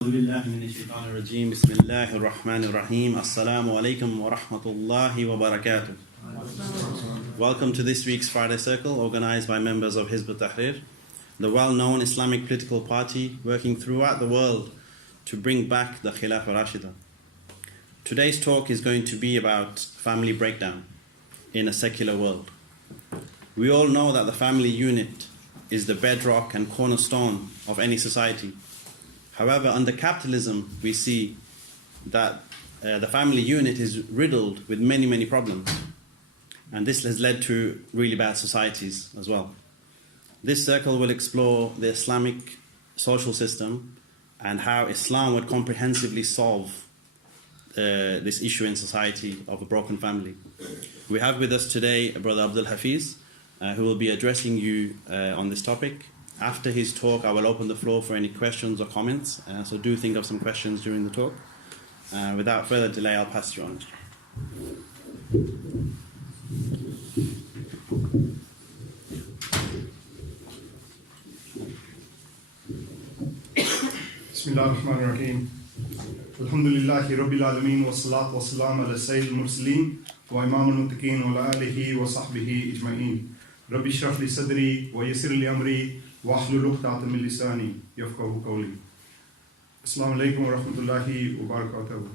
Bismillahirrahmanirrahim. Assalamu alaikum wa rahmatullahi wa barakatuh. Welcome to this week's Friday Circle, organized by members of Hizb ut-Tahrir, the well-known Islamic political party working throughout the world to bring back the Khilafah Rashida. Today's talk is going to be about family breakdown in a secular world. We all know that the family unit is the bedrock and cornerstone of any society. However, under capitalism, we see that the family unit is riddled with many problems. And this has led to really bad societies as well. This circle will explore the Islamic social system and how Islam would comprehensively solve this issue in society of a broken family. We have with us today Brother Abdul Hafiz, who will be addressing you on this topic. After his talk, I will open the floor for any questions or comments, so do think of some questions during the talk. Without further delay, I'll pass you on. Bismillah ar-Rahman ar-Rahim. Alhamdulillahi Rabbil Alameen wa salatu wa salam ala Sayyid al-Mursaleen wa Imam al-Muttaqeen wa ala alihi wa sahbihi ijma'een. Rabbi shrah li sadri wa yassir li amri wahlul 'uqdatan min lisani yafqahu qawli. Assalamu alaikum wa rahmatullahi wa barakatuh.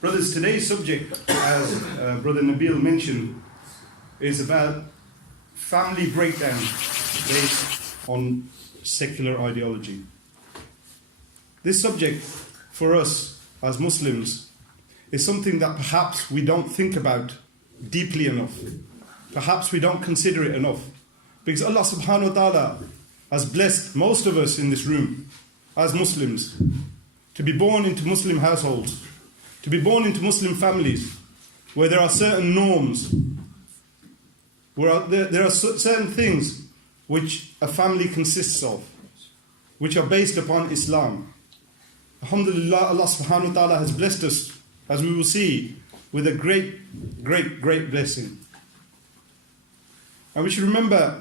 Brothers, today's subject, as Brother Nabil mentioned, is about family breakdown based on secular ideology. This subject, for us as Muslims, is something that perhaps we don't think about deeply enough. Perhaps we don't consider it enough. Because Allah subhanahu wa ta'ala has blessed most of us in this room as Muslims to be born into Muslim households, to be born into Muslim families where there are certain norms, where there are certain things which a family consists of, which are based upon Islam. Alhamdulillah, Allah subhanahu wa ta'ala has blessed us, as we will see, with a great blessing. And we should remember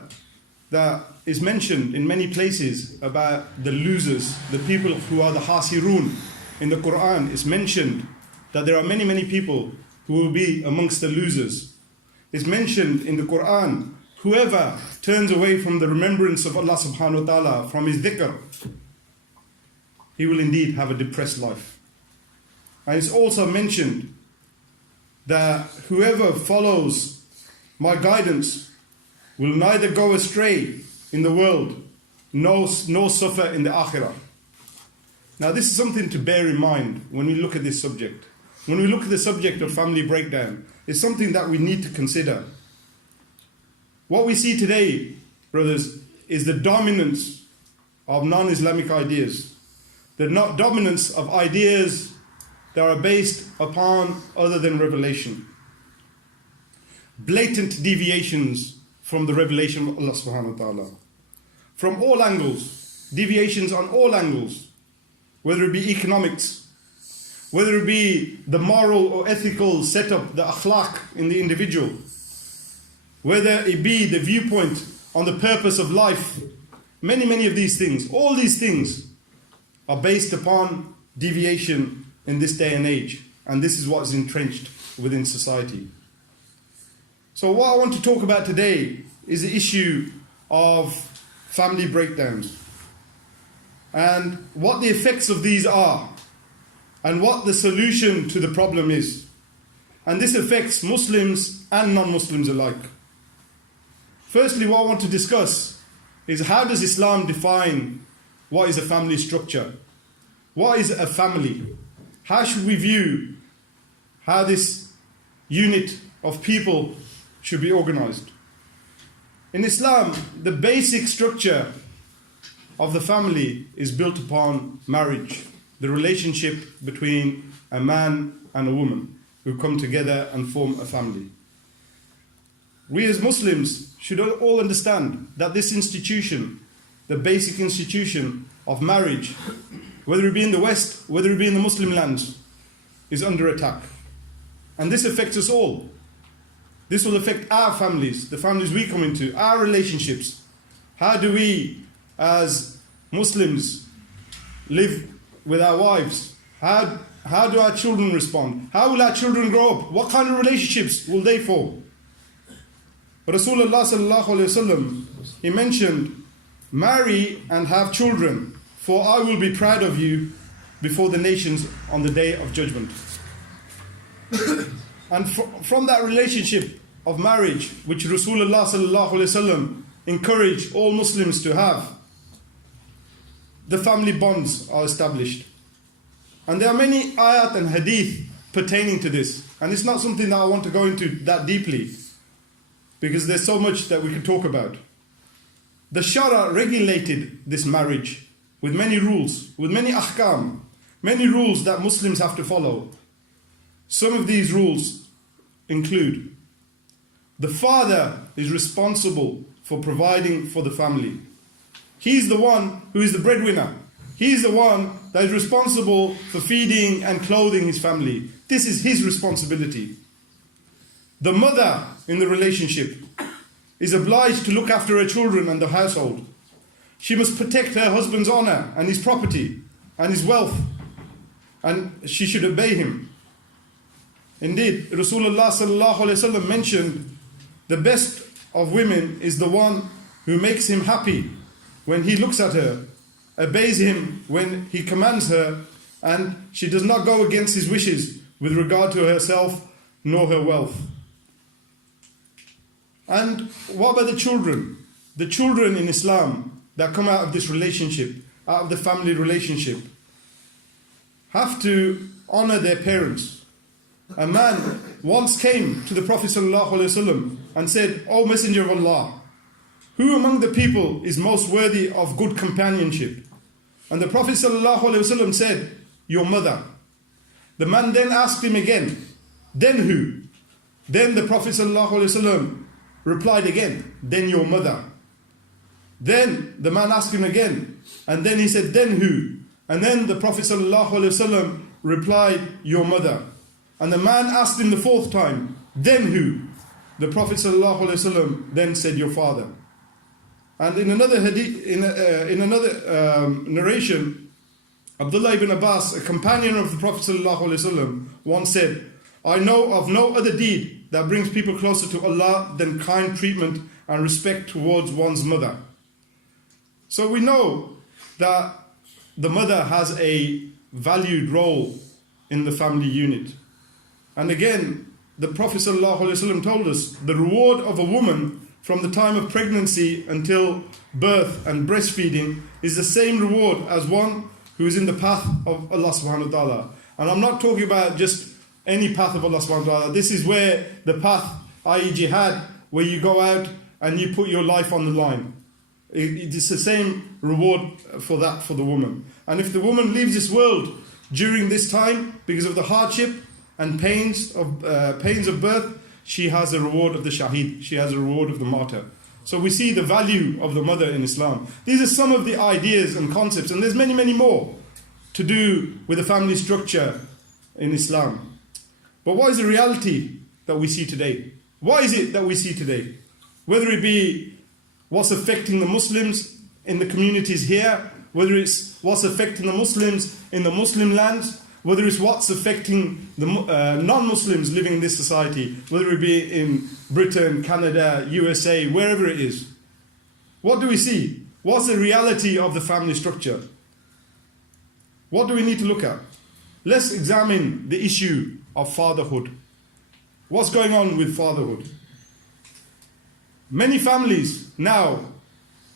that is mentioned in many places about the losers, the people who are the Hasirun. In the Quran, it's mentioned that there are many people who will be amongst the losers. It's mentioned in the Quran, whoever turns away from the remembrance of Allah subhanahu wa ta'ala, from his dhikr, he will indeed have a depressed life. And it's also mentioned that whoever follows my guidance will neither go astray in the world nor suffer in the akhirah. Now this is something to bear in mind when we look at this subject. When we look at the subject of family breakdown, it's something that we need to consider. What we see today, brothers, is the dominance of non-Islamic ideas. The dominance of ideas that are based upon other than revelation. Blatant deviations from the revelation of Allah subhanahu wa ta'ala. From all angles, deviations on all angles, whether it be economics, whether it be the moral or ethical setup, the akhlaq in the individual, whether it be the viewpoint on the purpose of life, many of these things, all these things are based upon deviation in this day and age, and this is what is entrenched within society. So what I want to talk about today is the issue of family breakdowns and what the effects of these are and what the solution to the problem is. And this affects Muslims and non-Muslims alike. Firstly, what I want to discuss is how does Islam define what is a family structure? What is a family? How should we view how this unit of people should be organized? In Islam, the basic structure of the family is built upon marriage, the relationship between a man and a woman who come together and form a family. We as Muslims should all understand that this institution, the basic institution of marriage, whether it be in the West, whether it be in the Muslim lands, is under attack. And this affects us all. This will affect our families, the families we come into, our relationships. How do we, as Muslims, live with our wives? How do our children respond? How will our children grow up? What kind of relationships will they form? Rasulullah sallallahu alaihi wasallam, he mentioned, marry and have children, for I will be proud of you before the nations on the day of judgment. And from that relationship of marriage, which Rasulullah sallallahu alaihi wasallam encouraged all Muslims to have, the family bonds are established. And there are many ayat and hadith pertaining to this. And it's not something that I want to go into that deeply, because there's so much that we could talk about. The Shara regulated this marriage with many rules, with many ahkam, many rules that Muslims have to follow. Some of these rules include: the father is responsible for providing for the family. He's the one who is the breadwinner. He's the one that is responsible for feeding and clothing his family. This is his responsibility. The mother in the relationship is obliged to look after her children and the household. She must protect her husband's honor and his property and his wealth, and she should obey him. Indeed, Rasulullah sallallahu alaihi wasallam mentioned the best of women is the one who makes him happy when he looks at her, obeys him when he commands her, and she does not go against his wishes with regard to herself nor her wealth. And what about the children? The children in Islam that come out of this relationship, out of the family relationship, have to honor their parents. A man once came to the Prophet ﷺ and said, "O Messenger of Allah, who among the people is most worthy of good companionship?" And the Prophet ﷺ said, "Your mother." The man then asked him again, "Then who?" Then the Prophet ﷺ replied again, "Then your mother." Then the man asked him again, and then he said, "Then who?" And then the Prophet ﷺ replied, "Your mother." And the man asked him the fourth time, "Then who?" The Prophet ﷺ then said, "Your father." And in another hadith, in another narration, Abdullah ibn Abbas, a companion of the Prophet ﷺ, once said, "I know of no other deed that brings people closer to Allah than kind treatment and respect towards one's mother." So we know that the mother has a valued role in the family unit. And again, the Prophet ﷺ told us the reward of a woman from the time of pregnancy until birth and breastfeeding is the same reward as one who is in the path of Allah subhanahu wa ta'ala. And I'm not talking about just any path of Allah subhanahu wa ta'ala. This is where the path, i.e. jihad, where you go out and you put your life on the line. It's the same reward for that for the woman. And if the woman leaves this world during this time because of the hardship and pains of birth, she has a reward of the shaheed. She has a reward of the martyr. So we see the value of the mother in Islam. These are some of the ideas and concepts, and there's many, many more to do with the family structure in Islam. But what is the reality that we see today? What is it that we see today? Whether it be what's affecting the Muslims in the communities here, whether it's what's affecting the Muslims in the Muslim lands, whether it's what's affecting the non-Muslims living in this society, whether it be in Britain, Canada, USA, wherever it is. What do we see? What's the reality of the family structure? What do we need to look at? Let's examine the issue of fatherhood. What's going on with fatherhood? Many families now,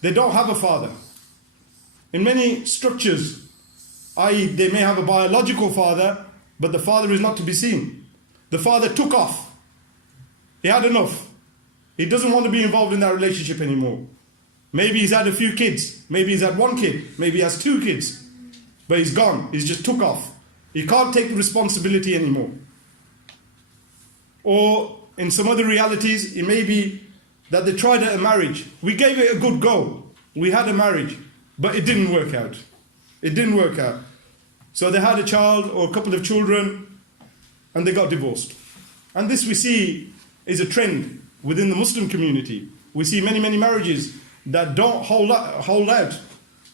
they don't have a father. In many structures, i.e. they may have a biological father, but the father is not to be seen. The father took off. He had enough. He doesn't want to be involved in that relationship anymore. Maybe he's had a few kids. Maybe he's had one kid. Maybe he has two kids. But he's gone. He's just took off. He can't take the responsibility anymore. Or in some other realities, it may be that they tried a marriage. We gave it a good go. We had a marriage, but it didn't work out. It didn't work out. So they had a child or a couple of children and they got divorced. And this we see is a trend within the Muslim community. We see many, many marriages that don't hold out.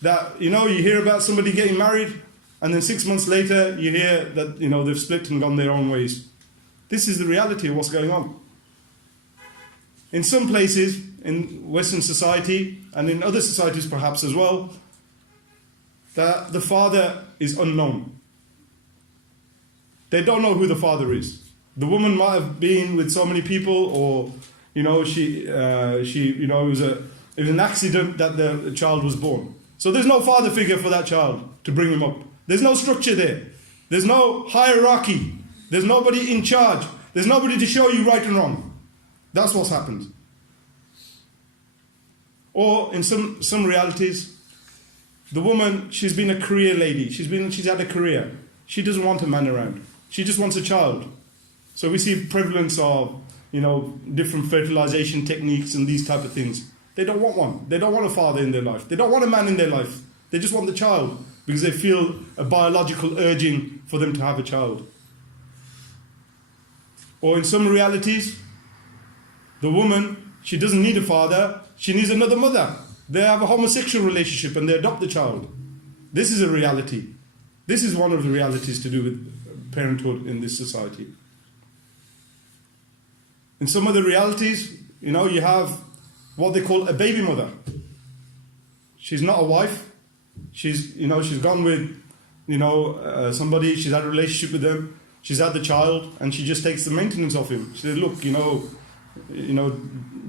That, you hear about somebody getting married, and then 6 months later you hear that, they've split and gone their own ways. This is the reality of what's going on. In some places, in Western society, and in other societies perhaps as well, that the father is unknown. They don't know who the father is. The woman might have been with so many people, or it was an accident that the child was born. So there's no father figure for that child to bring him up. There's no structure there. There's no hierarchy. There's nobody in charge. There's nobody to show you right and wrong. That's what's happened. Or in some realities, the woman, she's been a career lady. She's had a career. She doesn't want a man around. She just wants a child. So we see prevalence of, different fertilization techniques and these type of things. They don't want one. They don't want a father in their life. They don't want a man in their life. They just want the child because they feel a biological urging for them to have a child. Or in some realities, the woman, she doesn't need a father. She needs another mother. They have a homosexual relationship and they adopt the child. This is a reality. This is one of the realities to do with parenthood in this society. In some of the realities, you have what they call a baby mother. She's not a wife. She's gone with, somebody. She's had a relationship with them. She's had the child, and she just takes the maintenance of him. She said, "Look,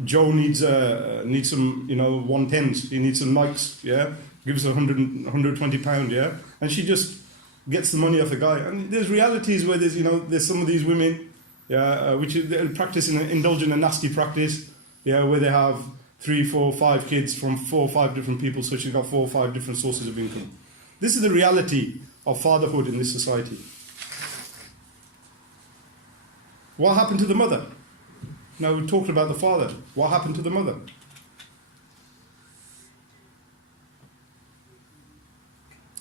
Joe needs some, 110s. He needs some Nikes. Yeah, gives 120 £120. Yeah, and she just gets the money off the guy." And there's realities where there's some of these women, which practice indulge in a nasty practice, where they have 3, 4, 5 kids from 4 or 5 different people, so she's got 4 or 5 different sources of income. This is the reality of fatherhood in this society. What happened to the mother? Now we talked about the father. What happened to the mother?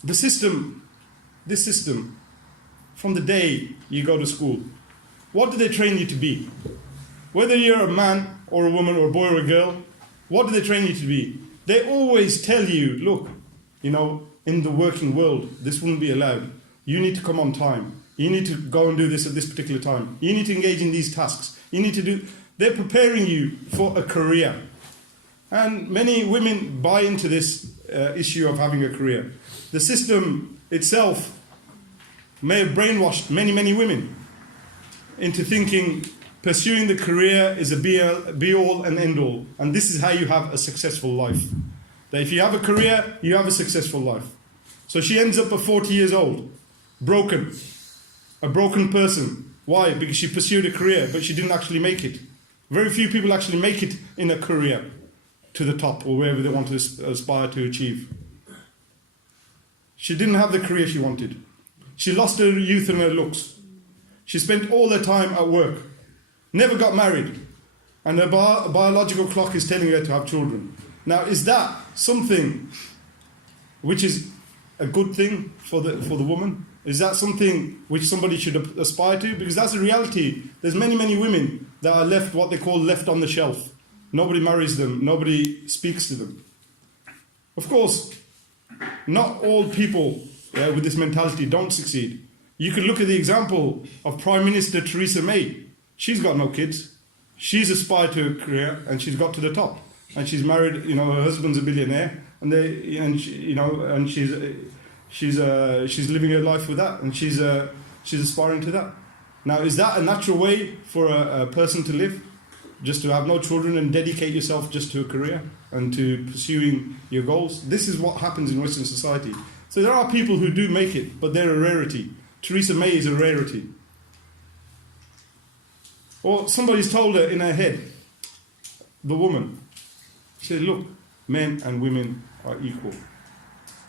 This system, from the day you go to school, what do they train you to be? Whether you're a man or a woman or a boy or a girl, what do they train you to be? They always tell you, look, in the working world, this wouldn't be allowed. You need to come on time. You need to go and do this at this particular time. You need to engage in these tasks. They're preparing you for a career. And many women buy into this issue of having a career. The system itself may have brainwashed many, many women into thinking pursuing the career is a be-all and end-all. And this is how you have a successful life. That if you have a career, you have a successful life. So she ends up at 40 years old, broken. A broken person. Why? Because she pursued a career, but she didn't actually make it. Very few people actually make it in a career to the top or wherever they want to aspire to achieve. She didn't have the career she wanted. She lost her youth and her looks. She spent all her time at work. Never got married. And her biological clock is telling her to have children. Now, is that something which is a good thing for the woman? Is that something which somebody should aspire to? Because that's the reality. There's many, many women that are left, what they call left on the shelf. Nobody marries them. Nobody speaks to them. Of course, not all people with this mentality don't succeed. You can look at the example of Prime Minister Theresa May. She's got no kids. She's aspired to a career and she's got to the top. And she's married, her husband's a billionaire, she's living her life with that, and she's aspiring to that. Now, is that a natural way for a person to live? Just to have no children and dedicate yourself just to a career and to pursuing your goals? This is what happens in Western society. So there are people who do make it, but they're a rarity. Theresa May is a rarity. Or somebody's told her in her head, the woman, she said, look, men and women are equal.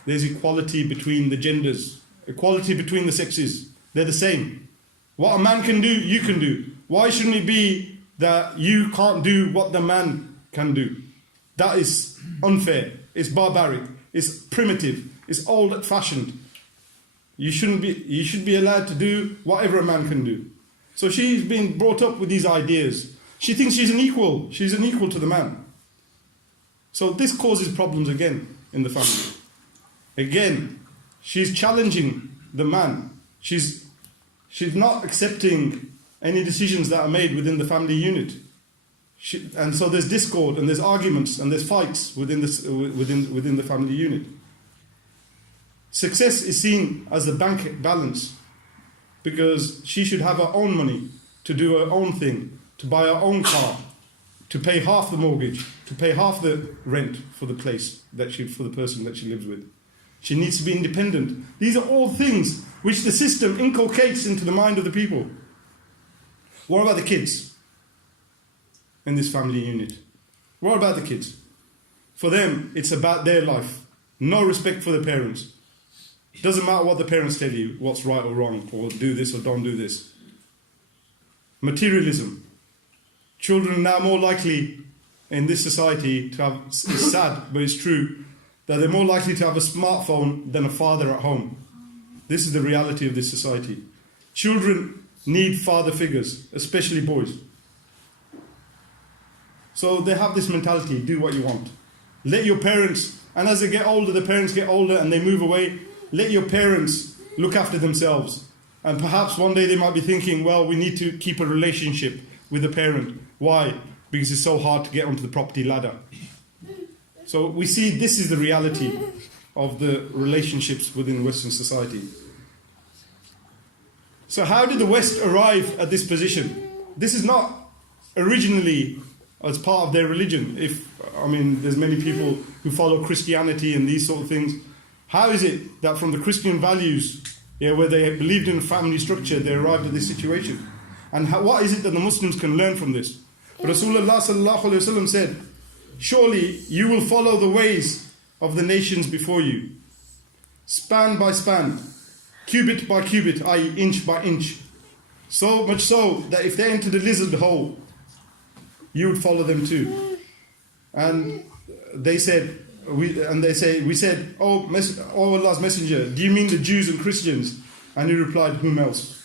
There's equality between the genders, equality between the sexes. They're the same. What a man can do, you can do. Why shouldn't it be that you can't do what the man can do? That is unfair. It's barbaric. It's primitive. It's old-fashioned. You should be allowed to do whatever a man can do. So she's been brought up with these ideas. She thinks she's an equal. She's an equal to the man. So this causes problems again in the family. Again, she's challenging the man. She's not accepting any decisions that are made within the family unit. And so there's discord and there's arguments and there's fights within the family unit. Success is seen as the bank balance, because she should have her own money to do her own thing, to buy her own car, to pay half the mortgage, to pay half the rent for the place for the person that she lives with. She needs to be independent. These are all things which the system inculcates into the mind of the people. What about the kids in this family unit? What about the kids? For them, it's about their life. No respect for the parents. It doesn't matter what the parents tell you, what's right or wrong, or do this or don't do this. Materialism. Children are now more likely in this society to have, it's sad, but it's true, that they're more likely to have a smartphone than a father at home. This is the reality of this society. Children need father figures, especially boys. So they have this mentality, do what you want. Let your parents, and as they get older, the parents get older and they move away, let your parents look after themselves. And perhaps one day they might be thinking, well, we need to keep a relationship with the parent. Why? Because it's so hard to get onto the property ladder. So we see this is the reality of the relationships within Western society. So how did the West arrive at this position? This is not originally as part of their religion. There's many people who follow Christianity and these sort of things. How is it that from the Christian values, where they believed in a family structure, they arrived at this situation? And what is it that the Muslims can learn from this? Rasulullah sallallahu alaihi wasallam said, surely you will follow the ways of the nations before you, span by span, cubit by cubit, i.e. inch by inch. So much so that if they entered the lizard hole, you would follow them too. And they said, we said, oh Allah's Messenger, do you mean the Jews and Christians? And he replied, whom else?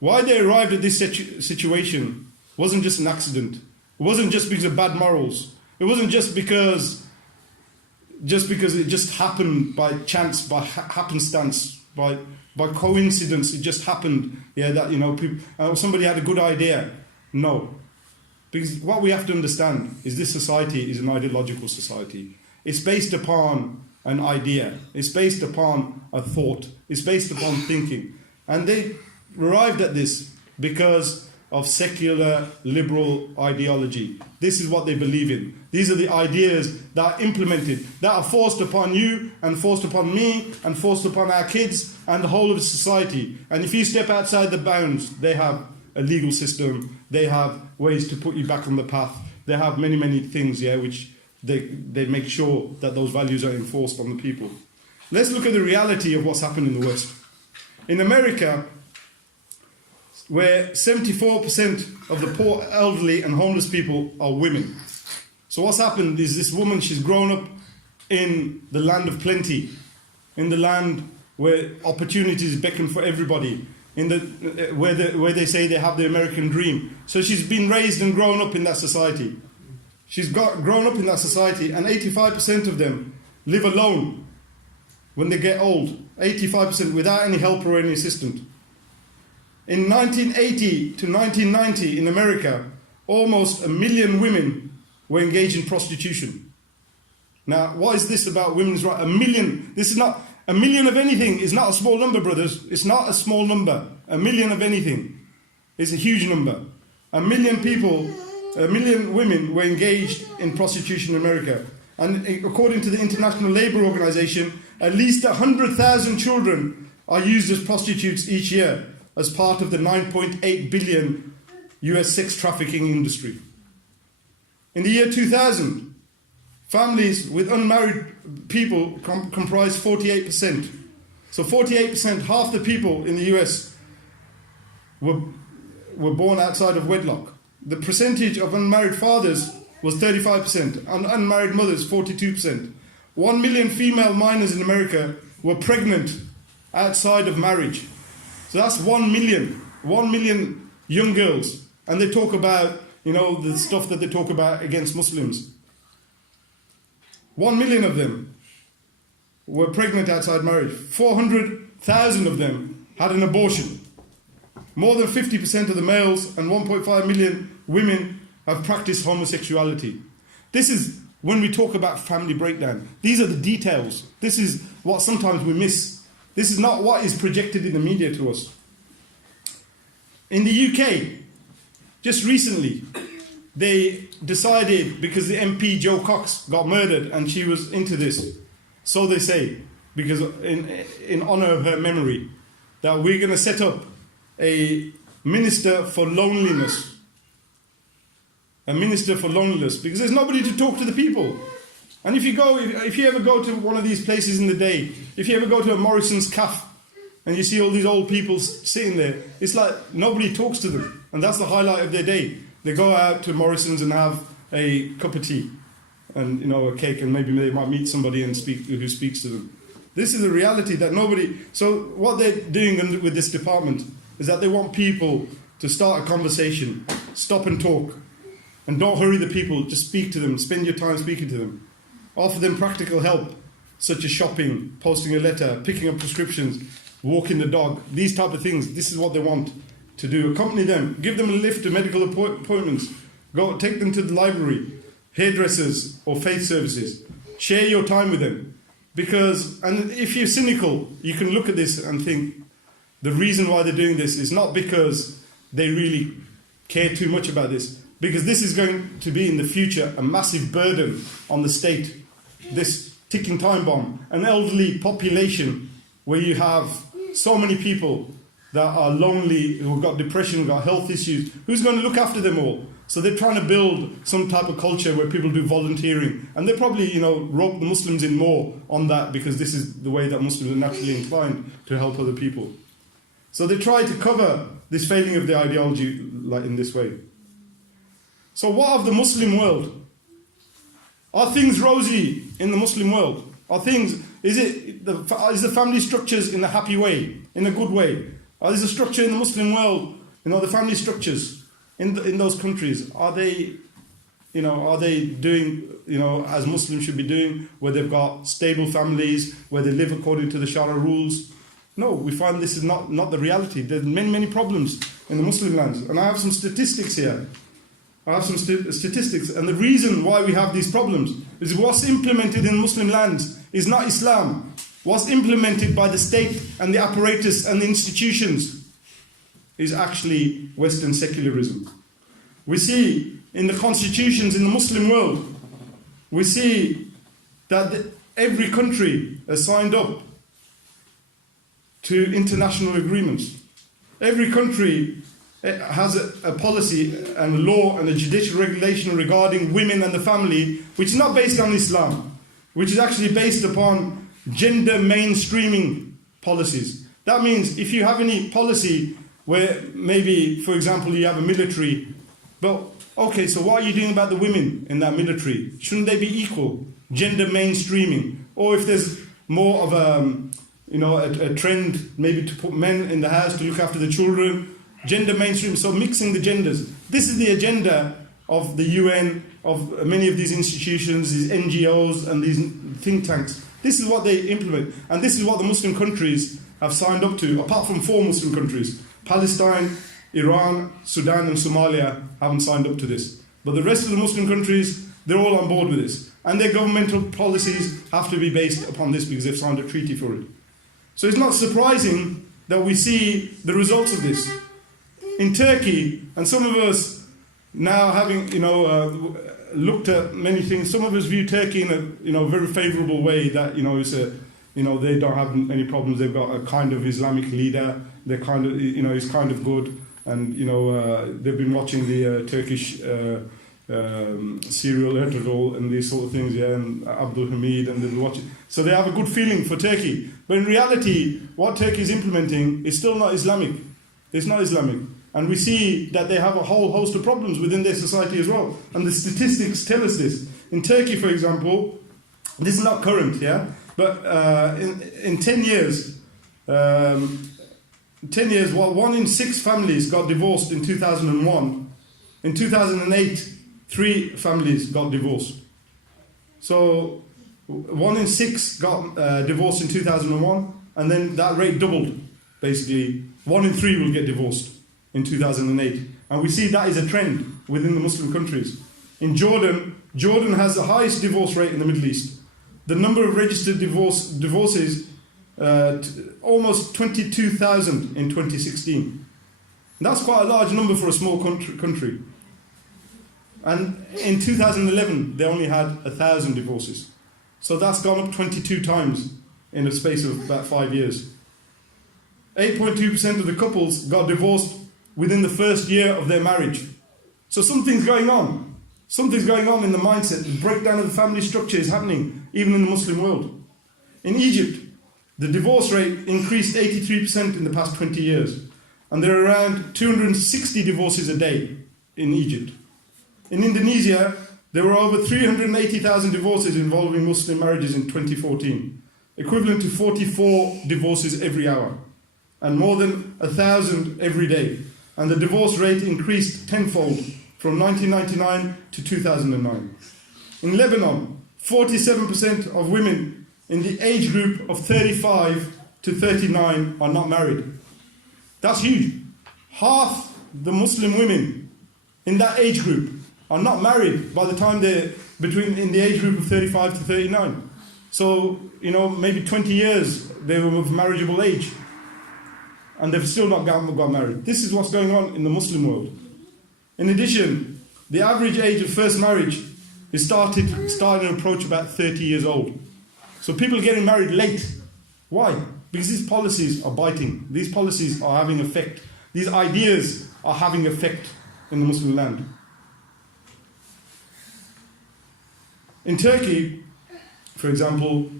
Why they arrived at this situation wasn't just an accident. It wasn't just because of bad morals. It wasn't just because it just happened by chance, by happenstance, by coincidence. It just happened. Somebody had a good idea. No. Because what we have to understand is this society is an ideological society. It's based upon an idea. It's based upon a thought. It's based upon thinking. And they arrived at this because of secular liberal ideology. This is what they believe in. These are the ideas that are implemented, that are forced upon you and forced upon me and forced upon our kids and the whole of society. And if you step outside the bounds, they have a legal system, they have ways to put you back on the path, they have many, many things, which they make sure that those values are enforced on the people. Let's look at the reality of what's happened in the West. In America, where 74% of the poor, elderly and homeless people are women. So what's happened is this woman, she's grown up in the land of plenty, in the land where opportunities beckon for everybody, where they say they have the American dream. So she's been raised and grown up in that society. She's grown up in that society, and 85% of them live alone when they get old. 85% without any help or any assistant. In 1980 to 1990 in America, almost 1 million women were engaged in prostitution. Now, what is this about women's rights? 1 million. This is not 1 million of anything. Is not a small number, brothers. It's not a small number. 1 million of anything is a huge number. 1 million people, 1 million women were engaged in prostitution in America. And according to the International Labour Organization, at least 100,000 children are used as prostitutes each year, as part of the 9.8 billion US sex trafficking industry. In the year 2000, families with unmarried people comprised 48%. So 48%, half the people in the US were born outside of wedlock. The percentage of unmarried fathers was 35%, and unmarried mothers 42%. 1 million female minors in America were pregnant outside of marriage. So that's 1 million young girls. And they talk about, the stuff that they talk about against Muslims. 1 million of them. were pregnant outside marriage. 400,000 of them had an abortion. More than 50% of the males and 1.5 million women have practiced homosexuality. This is when we talk about family breakdown. These are the details. This is what sometimes we miss. This is not what is projected in the media to us. In the UK, just recently, they decided, because the MP Jo Cox got murdered and she was into this, so they say, because in honour of her memory, that we're going to set up a minister for loneliness. A minister for loneliness, because there's nobody to talk to the people. And if you ever go to one of these places in the day, if you ever go to a Morrison's Cafe and you see all these old people sitting there, it's like nobody talks to them. And that's the highlight of their day. They go out to Morrison's and have a cup of tea and, you know, a cake, and maybe they might meet somebody and who speaks to them. This is a reality that nobody... So what they're doing with this department is that they want people to start a conversation, stop and talk, and don't hurry the people, just speak to them, spend your time speaking to them. Offer them practical help, such as shopping, posting a letter, picking up prescriptions, walking the dog, these type of things. This is what they want to do. Accompany them, give them a lift to medical appointments, go take them to the library, hairdressers or faith services. Share your time with them. Because, and if you're cynical, you can look at this and think the reason why they're doing this is not because they really care too much about this, because this is going to be in the future a massive burden on the state, this ticking time bomb, an elderly population where you have so many people that are lonely, who've got depression, who've got health issues. Who's going to look after them all? So they're trying to build some type of culture where people do volunteering. And they probably, you know, rope the Muslims in more on that, because this is the way that Muslims are naturally inclined to help other people. So they try to cover this failing of the ideology like in this way. So what of the Muslim world? Are things rosy in the Muslim world? Is the family structures in a happy way, in a good way? Is the structure in the Muslim world, you know, the family structures in those countries, are they doing, you know, as Muslims should be doing, where they've got stable families, where they live according to the Sharia rules? No, we find this is not the reality. There's many problems in the Muslim lands. And I have some statistics here. And the reason why we have these problems is what's implemented in Muslim lands is not Islam. What's implemented by the state and the apparatus and the institutions is actually Western secularism. We see in the constitutions in the Muslim world, we see that every country has signed up to international agreements. Every country has a policy and a law and a judicial regulation regarding women and the family, which is not based on Islam, which is actually based upon gender mainstreaming policies. That means if you have any policy where maybe, for example, you have a military, but okay, so what are you doing about the women in that military? Shouldn't they be equal? Gender mainstreaming. Or if there's more of a trend maybe to put men in the house to look after the children, gender mainstream, so mixing the genders. This is the agenda of the UN, of many of these institutions, these NGOs and these think tanks. This is what they implement. And this is what the Muslim countries have signed up to, apart from 4 Muslim countries. Palestine, Iran, Sudan and Somalia haven't signed up to this. But the rest of the Muslim countries, they're all on board with this. And their governmental policies have to be based upon this because they've signed a treaty for it. So it's not surprising that we see the results of this. In Turkey, and some of us now having, looked at many things, some of us view Turkey in a, very favourable way, that, it's they don't have any problems. They've got a kind of Islamic leader. They're kind of, he's kind of good. And, they've been watching the Turkish serial Ertugrul and these sort of things, and Abdul Hamid, and they've been watching. So they have a good feeling for Turkey. But in reality, what Turkey is implementing is still not Islamic. It's not Islamic. And we see that they have a whole host of problems within their society as well. And the statistics tell us this. In Turkey, for example, this is not current, yeah? But in 10 years, 10 years, while 1 in 6 families got divorced in 2001, in 2008, 3 families got divorced. So 1 in 6 got divorced in 2001, and then that rate doubled. Basically, 1 in 3 will get divorced in 2008. And we see that is a trend within the Muslim countries. In Jordan has the highest divorce rate in the Middle East. The number of registered divorces, almost 22,000 in 2016. That's quite a large number for a small country. And in 2011, they only had 1,000 divorces. So that's gone up 22 times in a space of about 5 years. 8.2% of the couples got divorced within the first year of their marriage. So something's going on. Something's going on in the mindset. The breakdown of the family structure is happening, even in the Muslim world. In Egypt, the divorce rate increased 83% in the past 20 years. And there are around 260 divorces a day in Egypt. In Indonesia, there were over 380,000 divorces involving Muslim marriages in 2014, equivalent to 44 divorces every hour, and more than 1,000 every day. And the divorce rate increased tenfold from 1999 to 2009. In Lebanon, 47% of women in the age group of 35 to 39 are not married. That's huge. Half the Muslim women in that age group are not married by the time they're in the age group of 35 to 39. So, maybe 20 years they were of marriageable age, and they've still not got married. This is what's going on in the Muslim world. In addition, the average age of first marriage is starting to approach about 30 years old. So people are getting married late. Why? Because these policies are biting. These policies are having effect. These ideas are having effect in the Muslim land. In Turkey, for example,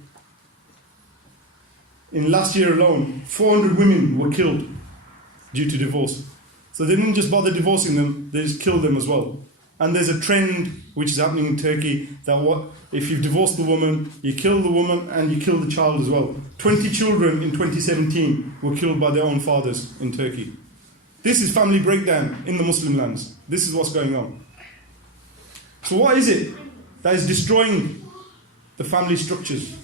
in last year alone, 400 women were killed due to divorce. So they didn't just bother divorcing them, they just killed them as well. And there's a trend which is happening in Turkey that if you've divorced the woman, you kill the woman and you kill the child as well. 20 children in 2017 were killed by their own fathers in Turkey. This is family breakdown in the Muslim lands. This is what's going on. So what is it that is destroying the family structures?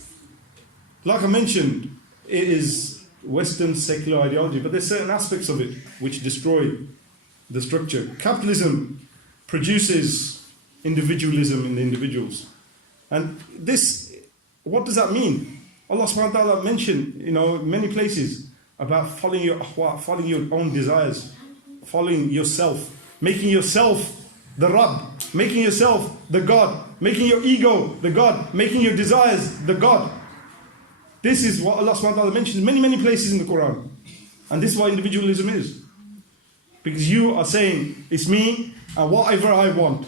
Like I mentioned, it is Western secular ideology, but there's certain aspects of it which destroy the structure. Capitalism produces individualism in the individuals. And this, what does that mean? Allah subhanahu wa ta'ala mentioned, many places about following your ahwa, following your own desires, following yourself, making yourself the Rabb, making yourself the God, making your ego the God, making your desires the God. This is what Allah subhanahu wa ta'ala mentions in many, many places in the Quran. And this is what individualism is. Because you are saying, it's me and whatever I want.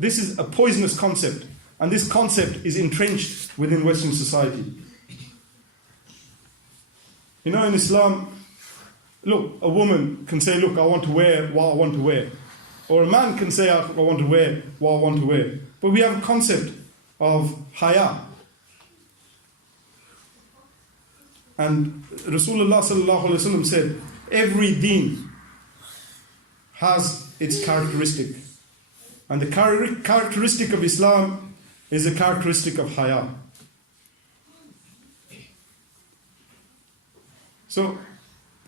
This is a poisonous concept. And this concept is entrenched within Western society. In Islam, look, a woman can say, look, I want to wear what I want to wear. Or a man can say, I want to wear what I want to wear. But we have a concept of haya. And Rasulullah sallallahu alaihi wasallam said, every deen has its characteristic. And the characteristic of Islam is a characteristic of haya. So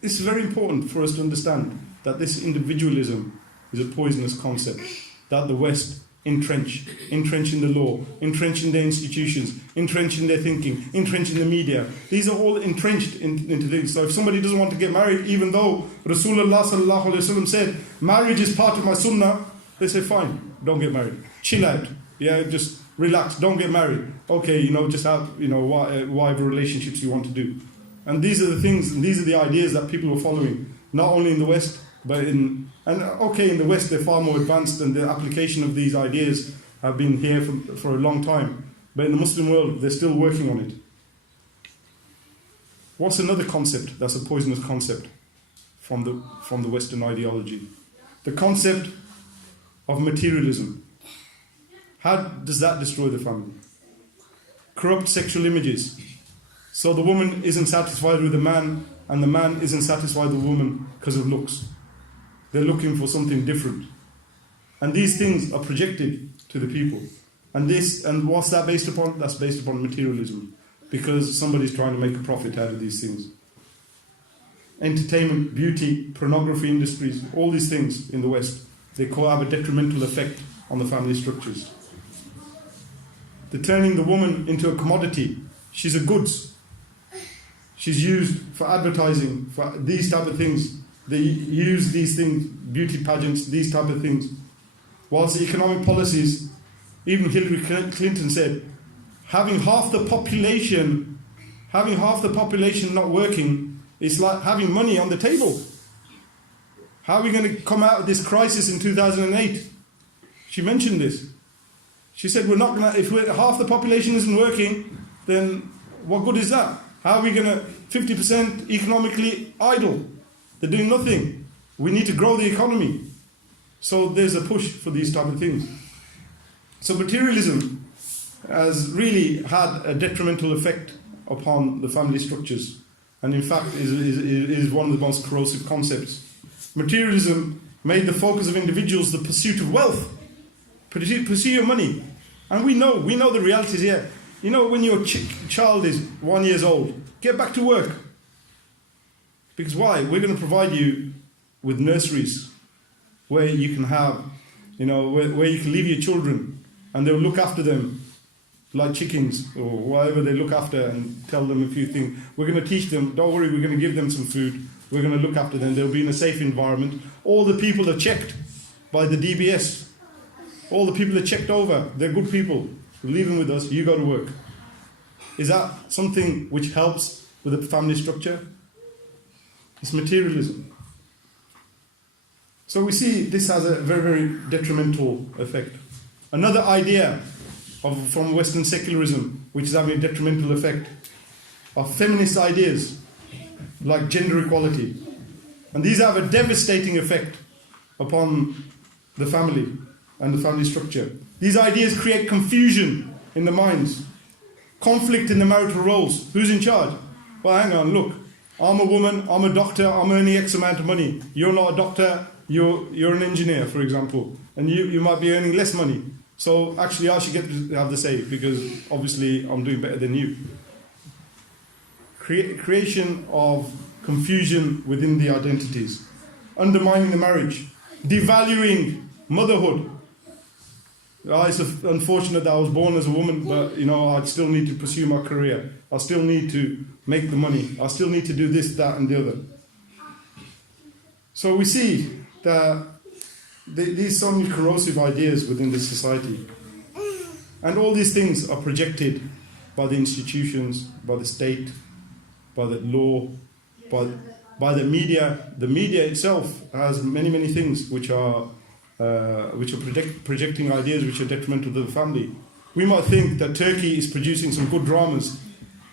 it's very important for us to understand that this individualism is a poisonous concept that the West entrench in the law, entrench in their institutions, entrench in their thinking, entrench in the media. These are all entrenched into things. So if somebody doesn't want to get married, even though Rasulullah sallallahu alaihi wasallam said, marriage is part of my sunnah, they say, fine, don't get married. Chill out. Yeah, just relax. Don't get married. Okay, just have, whatever relationships you want to do. And these are the things, and these are the ideas that people are following, not only in the West, but in the West they're far more advanced, and the application of these ideas have been here for a long time. But in the Muslim world, they're still working on it. What's another concept that's a poisonous concept from the Western ideology? The concept of materialism. How does that destroy the family? Corrupt sexual images. So the woman isn't satisfied with the man, and the man isn't satisfied with the woman because of looks. They're looking for something different. And these things are projected to the people. And what's that based upon? That's based upon materialism, because somebody's trying to make a profit out of these things. Entertainment, beauty, pornography industries, all these things in the West, they have a detrimental effect on the family structures. They're turning the woman into a commodity. She's a goods. She's used for advertising, for these type of things. They use these things, beauty pageants, these type of things. Whilst the economic policies, even Hillary Clinton said, having half the population not working, is like having money on the table. How are we going to come out of this crisis in 2008? She mentioned this. She said, we're not going to, if half the population isn't working, then what good is that? How are we going to, 50% economically idle? They're doing nothing. We need to grow the economy. So there's a push for these type of things. So materialism has really had a detrimental effect upon the family structures, and in fact is one of the most corrosive concepts. Materialism made the focus of individuals the pursuit of wealth. Pursue your money. And we know the realities here. You know, when your child is 1 year old, get back to work. Because why? We're going to provide you with nurseries where you can have, where you can leave your children and they'll look after them like chickens or whatever they look after, and tell them a few things. We're going to teach them, don't worry, we're going to give them some food. We're going to look after them. They'll be in a safe environment. All the people are checked by the DBS. All the people are checked over. They're good people. Leave them with us. You go to work. Is that something which helps with the family structure? It's materialism. So we see this has a very, very detrimental effect. Another idea from Western secularism, which is having a detrimental effect, are feminist ideas like gender equality. And these have a devastating effect upon the family and the family structure. These ideas create confusion in the minds, conflict in the marital roles. Who's in charge? Well, hang on, look, I'm a woman, I'm a doctor, I'm earning X amount of money. You're not a doctor, you're an engineer, for example, and you might be earning less money. So actually I should get to have the say, because obviously I'm doing better than you. Creation of confusion within the identities, undermining the marriage, devaluing motherhood. It's unfortunate that I was born as a woman, but I still need to pursue my career. I still need to make the money. I still need to do this, that, and the other. So we see that these so many corrosive ideas within the society, and all these things are projected by the institutions, by the state, by the law, by the media. The media itself has many, many things which are projecting ideas which are detrimental to the family. We might think that Turkey is producing some good dramas,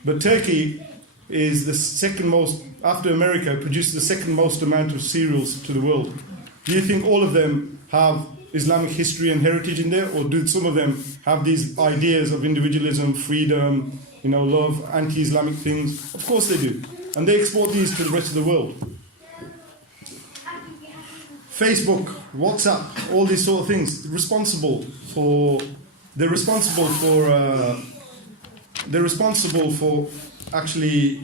but Turkey is the second most, after America, produces the second most amount of serials to the world. Do you think all of them have Islamic history and heritage in there, or do some of them have these ideas of individualism, freedom, love, anti-Islamic things? Of course they do. And they export these to the rest of the world. Facebook, WhatsApp, all these sort of things, they're responsible for actually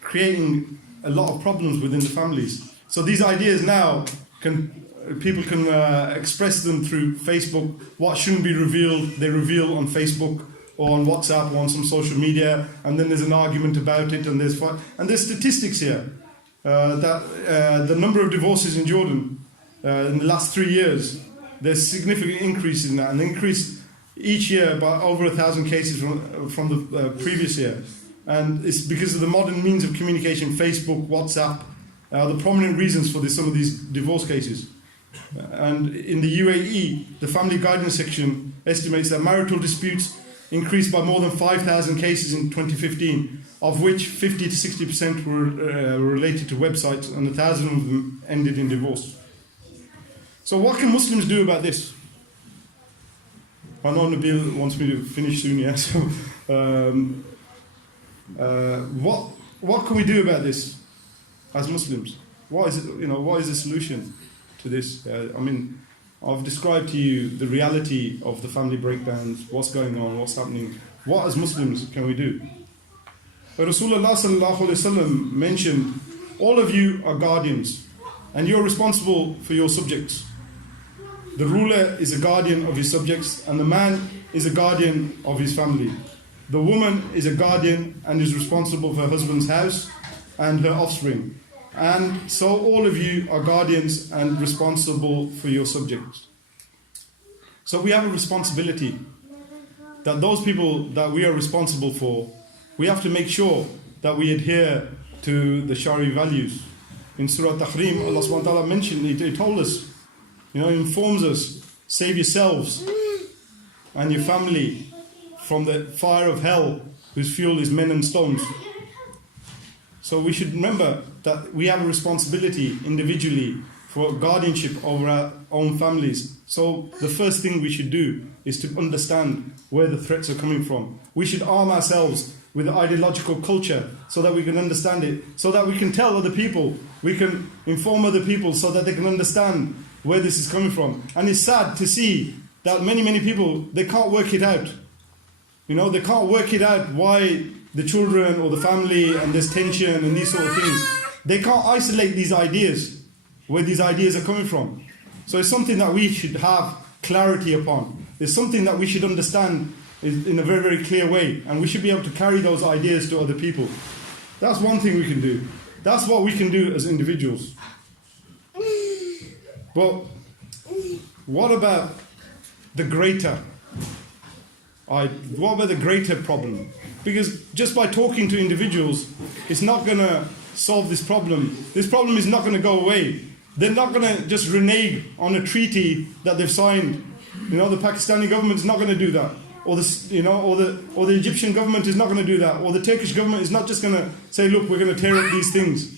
creating a lot of problems within the families. So these ideas now people can express them through Facebook. What shouldn't be revealed, they reveal on Facebook or on WhatsApp or on some social media, and then there's an argument about it, and there's statistics here that the number of divorces in Jordan in the last 3 years, there's a significant increase in that, and increase each year by over 1,000 cases from the previous year. And it's because of the modern means of communication, Facebook, WhatsApp, the prominent reasons for some of these divorce cases. And in the UAE, the family guidance section estimates that marital disputes increased by more than 5,000 cases in 2015, of which 50 to 60% were related to websites, and 1,000 of them ended in divorce. So what can Muslims do about this? I know Nabil wants me to finish soon, yeah. So, what can we do about this as Muslims? What is it? What is the solution to this? I've described to you the reality of the family breakdowns, what's going on, what's happening. What as Muslims can we do? But Rasulullah sallallahu alaihi wasallam mentioned, all of you are guardians and you're responsible for your subjects. The ruler is a guardian of his subjects and the man is a guardian of his family. The woman is a guardian and is responsible for her husband's house and her offspring. And so all of you are guardians and responsible for your subjects. So we have a responsibility that those people that we are responsible for, we have to make sure that we adhere to the Shari values. In Surah Tahrim, Allah subhanahu wa ta'ala mentioned, He told us, He informs us, save yourselves and your family from the fire of hell, whose fuel is men and stones. So we should remember that we have a responsibility individually for guardianship over our own families. So the first thing we should do is to understand where the threats are coming from. We should arm ourselves with ideological culture so that we can understand it, so that we can tell other people, we can inform other people so that they can understand where this is coming from. And it's sad to see that many people, they can't work it out. They can't work it out why the children or the family and there's tension and these sort of things. They can't isolate these ideas, where these ideas are coming from. So it's something that we should have clarity upon. It's something that we should understand in a very, very clear way. And we should be able to carry those ideas to other people. That's one thing we can do. That's what we can do as individuals. But what about the greater? What about the greater problem? Because just by talking to individuals, it's not going to solve this problem. This problem is not going to go away. They're not going to just renege on a treaty that they've signed. The Pakistani government is not going to do that, or the Egyptian government is not going to do that, or the Turkish government is not just going to say, look, we're going to tear up these things.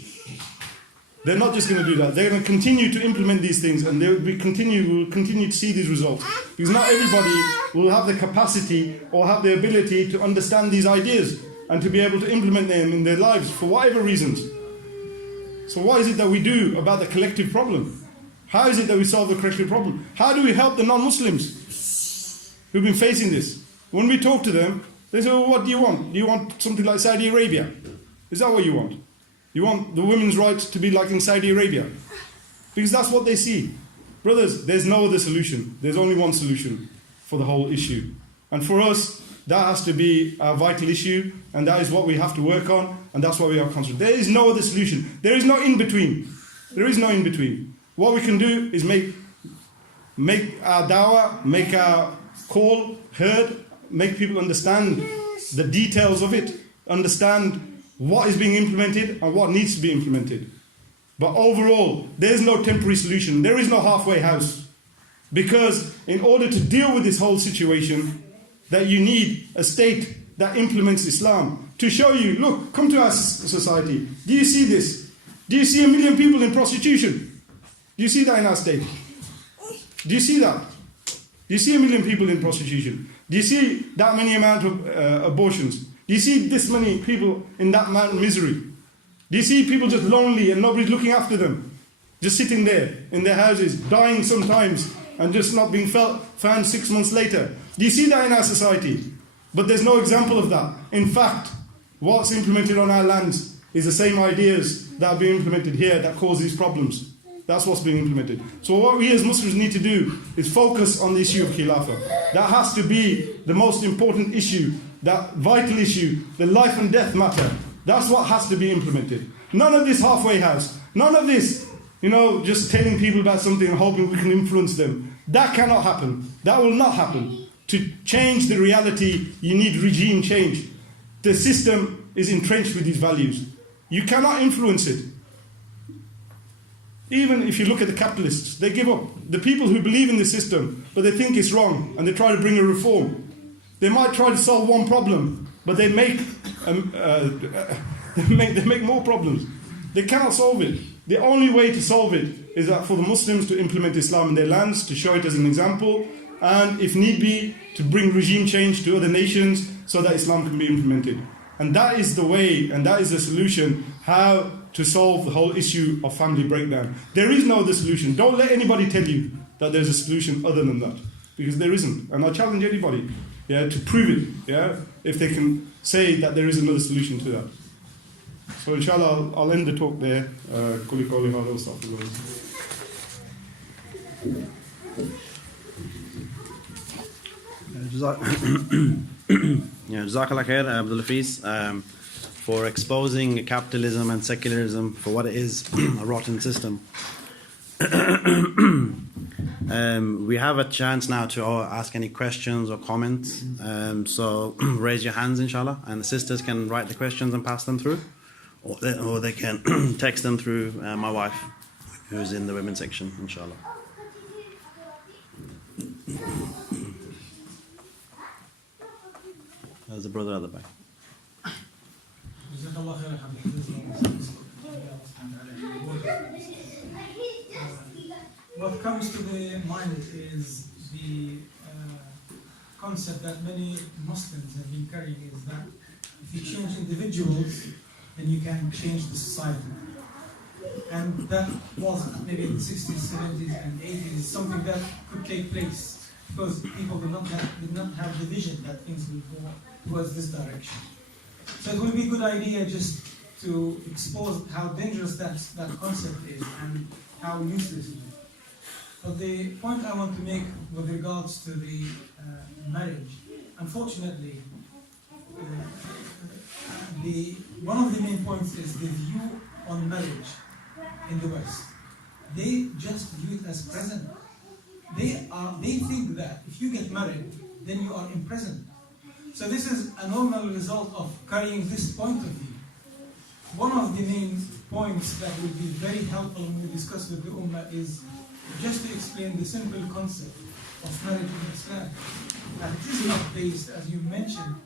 They're not just going to do that. They're going to continue to implement these things, and we'll continue to see these results. Because not everybody will have the capacity or have the ability to understand these ideas and to be able to implement them in their lives for whatever reasons. So what is it that we do about the collective problem? How is it that we solve the collective problem? How do we help the non-Muslims who've been facing this? When we talk to them, they say, well, what do you want? Do you want something like Saudi Arabia? Is that what you want? You want the women's rights to be like in Saudi Arabia? Because that's what they see. Brothers, there's no other solution. There's only one solution for the whole issue. And for us, that has to be a vital issue, and that is what we have to work on, and that's what we are concentrating. There is no other solution. There is no in-between. There is no in-between. What we can do is make our dawah, make our call heard, make people understand the details of it, understand what is being implemented and what needs to be implemented. But overall, there is no temporary solution. There is no halfway house. Because in order to deal with this whole situation, that you need a state that implements Islam to show you, look, come to our society. Do you see this? Do you see 1 million people in prostitution? Do you see that in our state? Do you see that? Do you see 1 million people in prostitution? Do you see that many amount of abortions? Do you see this many people in that amount of misery? Do you see people just lonely and nobody's looking after them? Just sitting there in their houses, dying sometimes and just not being found 6 months later. Do you see that in our society? But there's no example of that. In fact, what's implemented on our lands is the same ideas that are being implemented here that cause these problems. That's what's being implemented. So what we as Muslims need to do is focus on the issue of Khilafah. That has to be the most important issue, that vital issue, the life and death matter. That's what has to be implemented. None of this halfway house. None of this, just telling people about something and hoping we can influence them. That cannot happen. That will not happen. To change the reality, you need regime change. The system is entrenched with these values. You cannot influence it. Even if you look at the capitalists, they give up. The people who believe in the system, but they think it's wrong, and they try to bring a reform. They might try to solve one problem, but they make more problems. They cannot solve it. The only way to solve it is that for the Muslims to implement Islam in their lands, to show it as an example, and if need be, to bring regime change to other nations so that Islam can be implemented. And that is the way, and that is the solution, how to solve the whole issue of family breakdown. There is no other solution. Don't let anybody tell you that there's a solution other than that, because there isn't. And I challenge anybody, to prove it, if they can say that there is another solution to that. So inshallah, I'll end the talk there. Jazakallah khair, Abdul Hafiz, for exposing capitalism and secularism for what it is, a rotten system. We have a chance now to ask any questions or comments. So raise your hands, inshallah, and the sisters can write the questions and pass them through, or they can text them through my wife, who's in the women's section, inshallah. There's a brother at the back. What comes to the mind is the concept that many Muslims have been carrying, is that if you change individuals, then you can change the society. And that was maybe in the 60s, 70s and 80s something that could take place because people did not have the vision that things would go towards this direction. So it would be a good idea just to expose how dangerous that concept is and how useless it is. But the point I want to make with regards to the marriage, unfortunately, one of the main points is the view on marriage in the West. They just view it as present. They think that if you get married, then you are imprisoned. So this is a normal result of carrying this point of view. One of the main points that would be very helpful when we discuss with the Ummah is just to explain the simple concept of marriage in Islam. That it is not based, as you mentioned,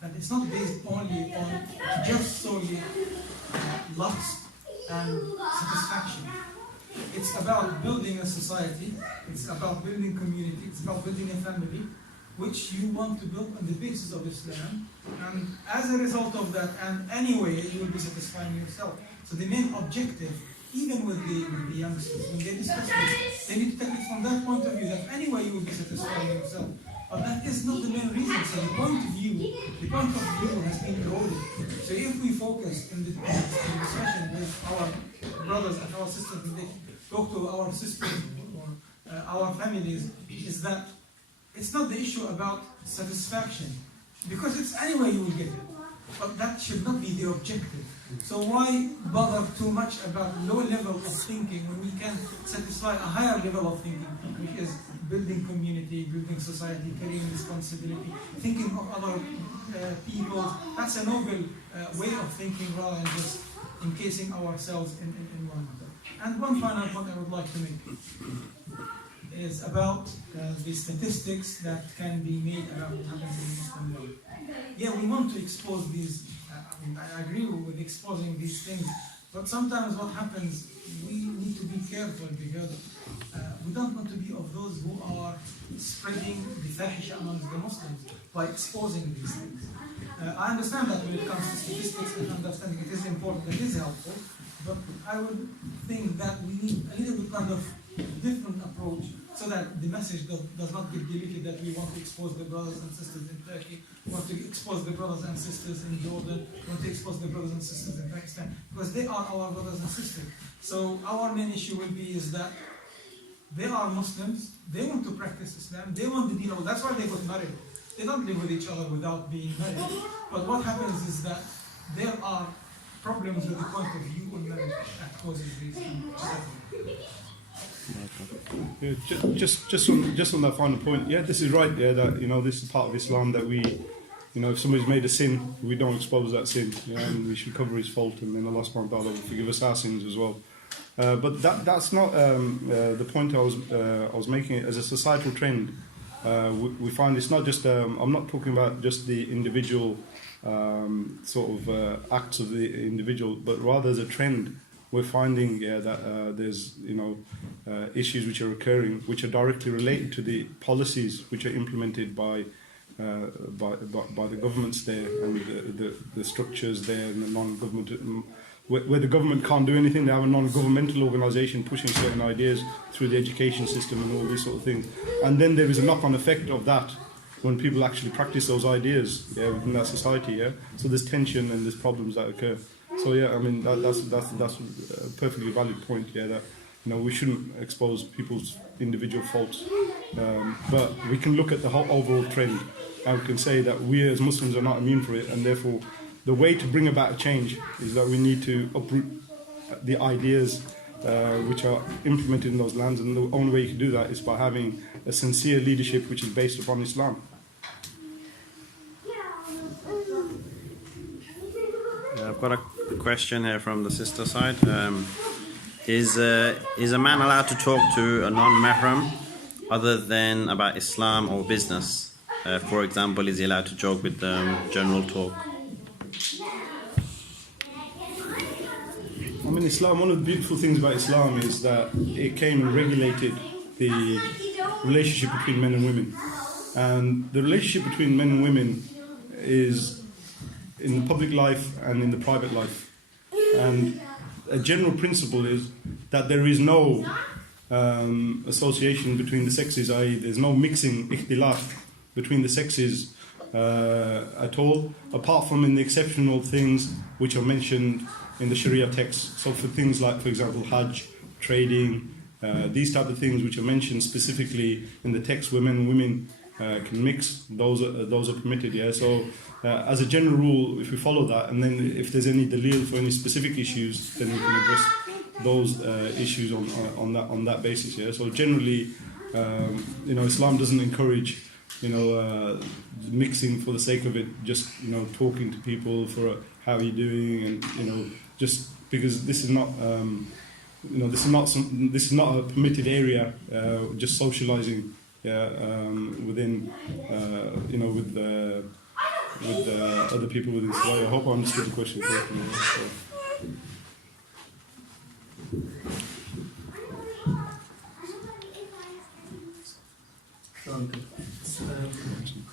that it's not based only on just solely lust and satisfaction. It's about building a society, it's about building community, it's about building a family, which you want to build on the basis of Islam. And as a result of that, and anyway, you will be satisfying yourself. So the main objective, even with the youngsters, when they discuss this, they need to take it from that point of view, that anyway you will be satisfying yourself. But that is not the main reason. So the point of view has been eroded. So if we focus in the discussion with our brothers and our sisters, and they talk to our sisters or our families, is that it's not the issue about satisfaction, because it's anyway you will get it. But that should not be the objective. So why bother too much about low level of thinking when we can satisfy a higher level of thinking, which is building community, building society, carrying responsibility, thinking of other people. That's a noble way of thinking rather than just encasing ourselves in one another. And one final point I would like to make is about the statistics that can be made about what happens in the Muslim world. Yeah, we want to expose these, I agree with exposing these things, but sometimes what happens, we need to be careful because we don't want to be of those who are spreading the fahisha amongst the Muslims by exposing these things. I understand that when it comes to statistics and understanding it is important, it is helpful, but I would think that we need a little bit kind of different approach so that the message does not get diluted that we want to expose the brothers and sisters in Turkey, we want to expose the brothers and sisters in Jordan, we want to expose the brothers and sisters in Pakistan, because they are our brothers and sisters. So our main issue will be is that they are Muslims, they want to practice Islam, they want the deen, that's why they got married. They don't live with each other without being married. But what happens is that there are problems with the point of view on marriage that causes these things. Yeah, just on that final point, yeah, this is right. Yeah, that this is part of Islam that we, if somebody's made a sin, we don't expose that sin. Yeah, and we should cover his fault, and then Allah subhanahu wa ta'ala will forgive us our sins as well. But that's not the point I was making. As a societal trend, we find it's not just. I'm not talking about just the individual sort of acts of the individual, but rather as a trend. We're finding that there's issues which are occurring, which are directly related to the policies which are implemented by by the governments there and the structures there and the non-government. Where the government can't do anything, they have a non-governmental organisation pushing certain ideas through the education system and all these sort of things. And then there is a knock-on effect of that when people actually practice those ideas within that society. Yeah, so there's tension and there's problems that occur. So yeah, I mean that's a perfectly valid point. Yeah, that we shouldn't expose people's individual faults, but we can look at the whole overall trend and we can say that we as Muslims are not immune for it, and therefore the way to bring about a change is that we need to uproot the ideas which are implemented in those lands, and the only way you can do that is by having a sincere leadership which is based upon Islam. I've got a question here from the sister side. Is a man allowed to talk to a non-mahram other than about Islam or business? For example, is he allowed to joke with them, general talk? I mean, Islam, one of the beautiful things about Islam is that it came and regulated the relationship between men and women. And the relationship between men and women is in the public life and in the private life. And a general principle is that there is no association between the sexes, i.e. there's no mixing, ikhtilaf, between the sexes at all, apart from in the exceptional things which are mentioned in the Sharia text. So for things like, for example, Hajj, trading, these type of things which are mentioned specifically in the text where men and women can mix, those are permitted. Yeah. So as a general rule, if we follow that, and then if there's any dalil for any specific issues, then we can address those issues on that basis. Yeah. So generally, Islam doesn't encourage mixing for the sake of it, just talking to people for how are you doing, and just because this is not this is not a permitted area, just socializing within with other people within Israel. I hope I understood the question correctly.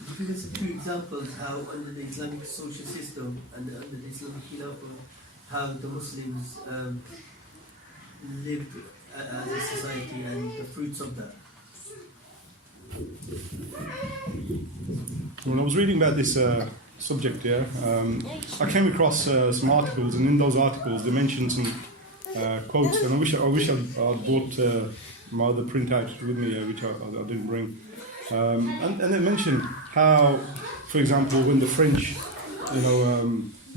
Could you give us a few examples how under the Islamic social system and under the Islamic Khilafah, how the Muslims lived as a society and the fruits of that? When I was reading about this subject here, I came across some articles, and in those articles they mentioned some quotes, and I wish I'd brought my other printout with me, which I didn't bring. And they mentioned how, for example, when the French,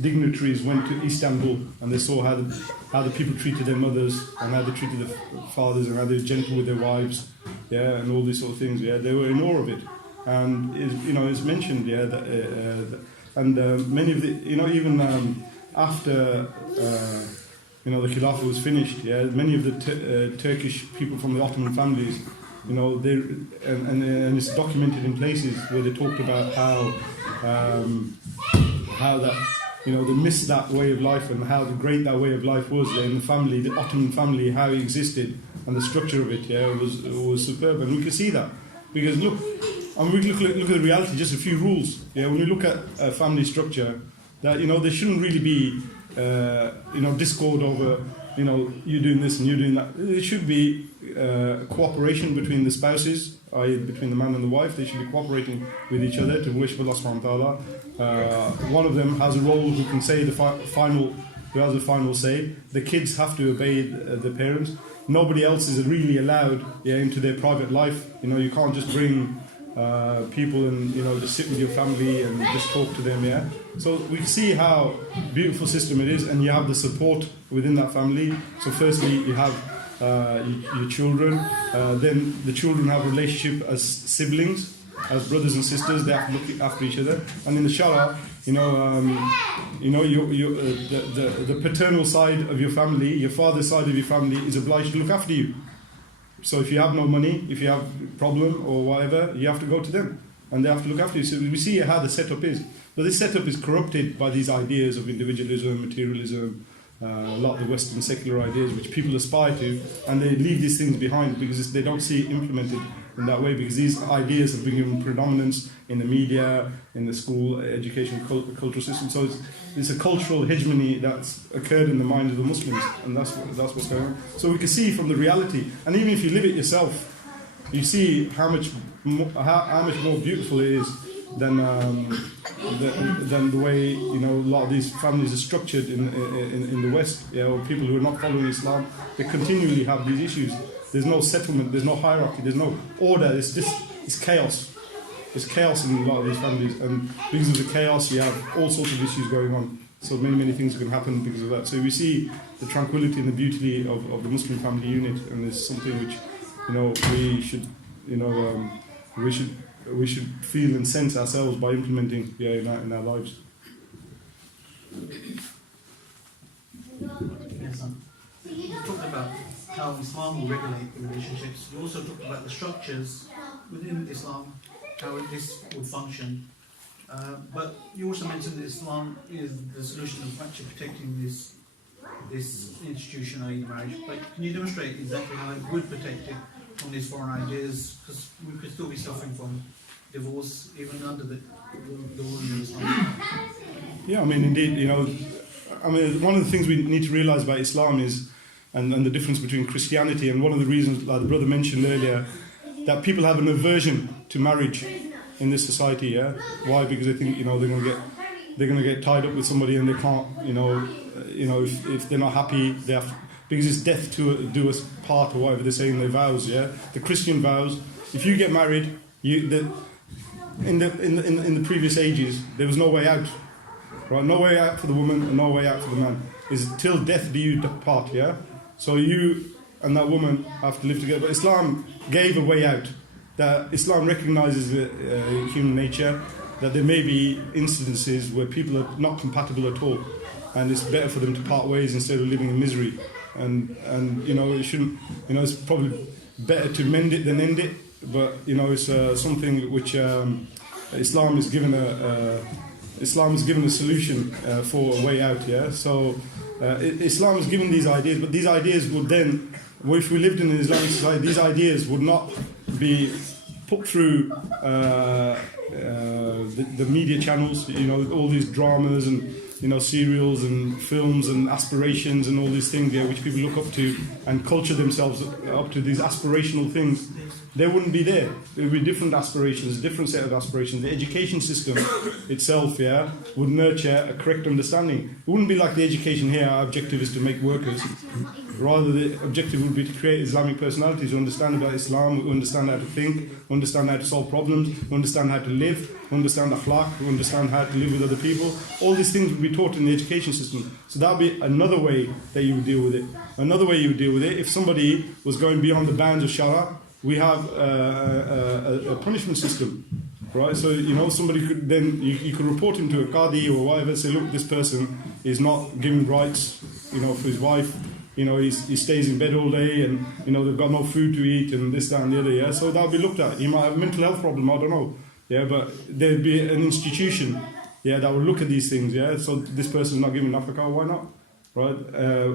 dignitaries went to Istanbul and they saw how the people treated their mothers and how they treated their fathers and how they were gentle with their wives, and all these sort of things. They were in awe of it. And it's mentioned, that many of the, even after the Khilafah was finished, many of the Turkish people from the Ottoman families, and it's documented in places where they talked about how that they missed that way of life and how great that way of life was in the family, the Ottoman family, how it existed and the structure of it, was superb, and we can see that because look at the reality, just a few rules. When you look at a family structure, that there shouldn't really be discord over you doing this and you doing that. It should be cooperation between the spouses, i.e. between the man and the wife. They should be cooperating with each other to worship Allah subhanahu wa ta'ala. One of them has a role who can say who has the final say. The kids have to obey the parents. Nobody else is really allowed into their private life. You can't just bring people and just sit with your family and just talk to them. So we see how beautiful system it is, and you have the support within that family. So firstly you have your children, then the children have a relationship as siblings, as brothers and sisters. They have to look after each other, and in the Sharia, the paternal side of your family, your father's side of your family, is obliged to look after you. So if you have no money, if you have a problem or whatever, you have to go to them, and they have to look after you. So we see how the setup is. But this setup is corrupted by these ideas of individualism, materialism, a lot of the Western secular ideas which people aspire to, and they leave these things behind because they don't see it implemented in that way, because these ideas have been given predominance in the media, in the school, education, cultural system. So it's a cultural hegemony that's occurred in the mind of the Muslims, and that's what's going on. So we can see from the reality, and even if you live it yourself, you see how much more beautiful it is than the way a lot of these families are structured in the West. Or people who are not following Islam, they continually have these issues. There's no settlement, there's no hierarchy, there's no order. It's chaos. There's chaos in a lot of these families, and because of the chaos, you have all sorts of issues going on. So many things can happen because of that. So we see the tranquility and the beauty of the Muslim family unit, and it's something which we should feel and sense ourselves by implementing in our lives. Yes, you talked about how Islam will regulate the relationships. You also talked about the structures within Islam, how this would function. But you also mentioned that Islam is the solution of actually protecting this institution, i.e. marriage. But can you demonstrate exactly how it would protect it from these foreign ideas? Because we could still be suffering from divorce even under the ruling of Islam. Yeah, I mean, indeed, one of the things we need to realise about Islam is, and the difference between Christianity, and one of the reasons, like the brother mentioned earlier, that people have an aversion to marriage in this society. Yeah, why? Because they think they're going to get tied up with somebody, and they can't. If they're not happy, they have to, because it's death to do us part, or whatever they say in their vows. Yeah, the Christian vows. If you get married, in the previous ages, there was no way out. Right, no way out for the woman and no way out for the man. Is till death do you depart. Yeah, so you and that woman have to live together. But Islam gave a way out. That Islam recognises human nature, that there may be incidences where people are not compatible at all, and it's better for them to part ways instead of living in misery. And it shouldn't. It's probably better to mend it than end it. But it's something which Islam has given a solution for a way out. Yeah. So Islam has given these ideas, but these ideas would then, if we lived in an Islamic society, these ideas would not be put through the media channels. All these dramas and serials and films and aspirations and all these things, which people look up to and culture themselves up to these aspirational things. They wouldn't be there. There would be different aspirations, different set of aspirations. The education system itself, would nurture a correct understanding. It wouldn't be like the education here. Our objective is to make workers. Rather, the objective would be to create Islamic personalities who understand about Islam, who understand how to think, who understand how to solve problems, who understand how to live, who understand akhlaq, who understand how to live with other people. All these things would be taught in the education system. So that would be another way that you would deal with it. Another way you would deal with it, if somebody was going beyond the bounds of Shara, we have a punishment system, right? So somebody could then you could report him to a qadi or whatever. Say, look, this person is not giving rights, for his wife. He stays in bed all day, and they've got no food to eat, and this, that, and the other. Yeah, so that'll be looked at. He might have a mental health problem. I don't know. Yeah, but there'd be an institution. Yeah, that would look at these things. Yeah, so this person's not giving nafaqah. Why not? Right,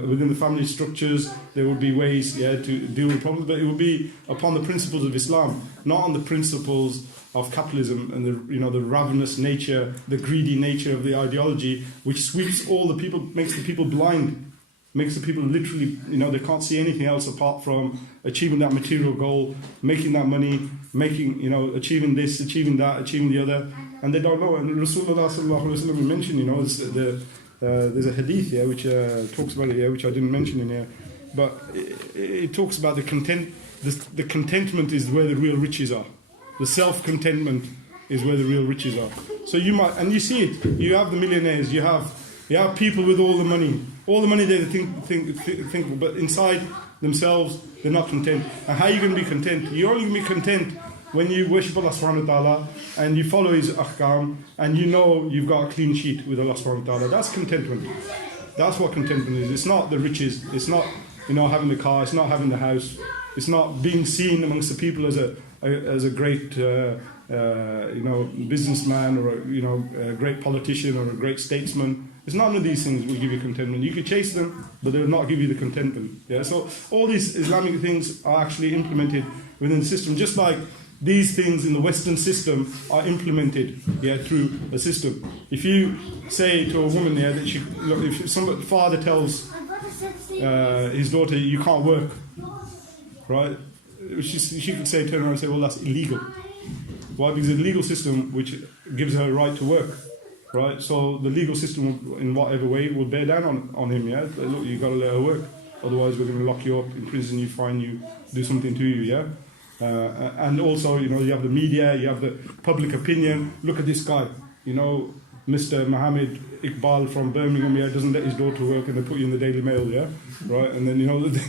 within the family structures, there would be ways, to deal with problems, but it would be upon the principles of Islam, not on the principles of capitalism and the ravenous nature, the greedy nature of the ideology, which sweeps all the people, makes the people blind, makes the people literally, they can't see anything else apart from achieving that material goal, making that money, achieving this, achieving that, achieving the other, and they don't know. And Rasulullah sallallahu alaihi wasallam mentioned, there's a hadith here which talks about it here, which I didn't mention in here, but it talks about the contentment is where the real riches are. The self-contentment is where the real riches are. So you might, and you see it. You have the millionaires. You have people with all the money they think, but inside themselves they're not content. And how are you going to be content? You're only going to be content when you worship Allah subhanahu wa ta'ala and you follow His ahkam and you've got a clean sheet with Allah subhanahu wa ta'ala. That's contentment. That's what contentment is. It's not the riches. It's not having the car. It's not having the house. It's not being seen amongst the people as a great businessman or a great politician or a great statesman. It's none of these things will give you contentment. You could chase them, but they will not give you the contentment. Yeah. So all these Islamic things are actually implemented within the system, just like these things in the Western system are implemented, yeah, through a system. If you say to a woman, yeah, that if some father tells his daughter, you can't work, right? She could say, turn around and say, well, that's illegal. Why? Because it's a legal system which gives her a right to work, right? So the legal system, in whatever way, will bear down on him, yeah? But look, you've got to let her work. Otherwise, we're going to lock you up, imprison you, fine you, do something to you, yeah? And also, you know, you have the media, you have the public opinion. Look at this guy, you know, Mr. Mohammed Iqbal from Birmingham, yeah, doesn't let his daughter work, and they put you in the Daily Mail, yeah, right? And then, you know, they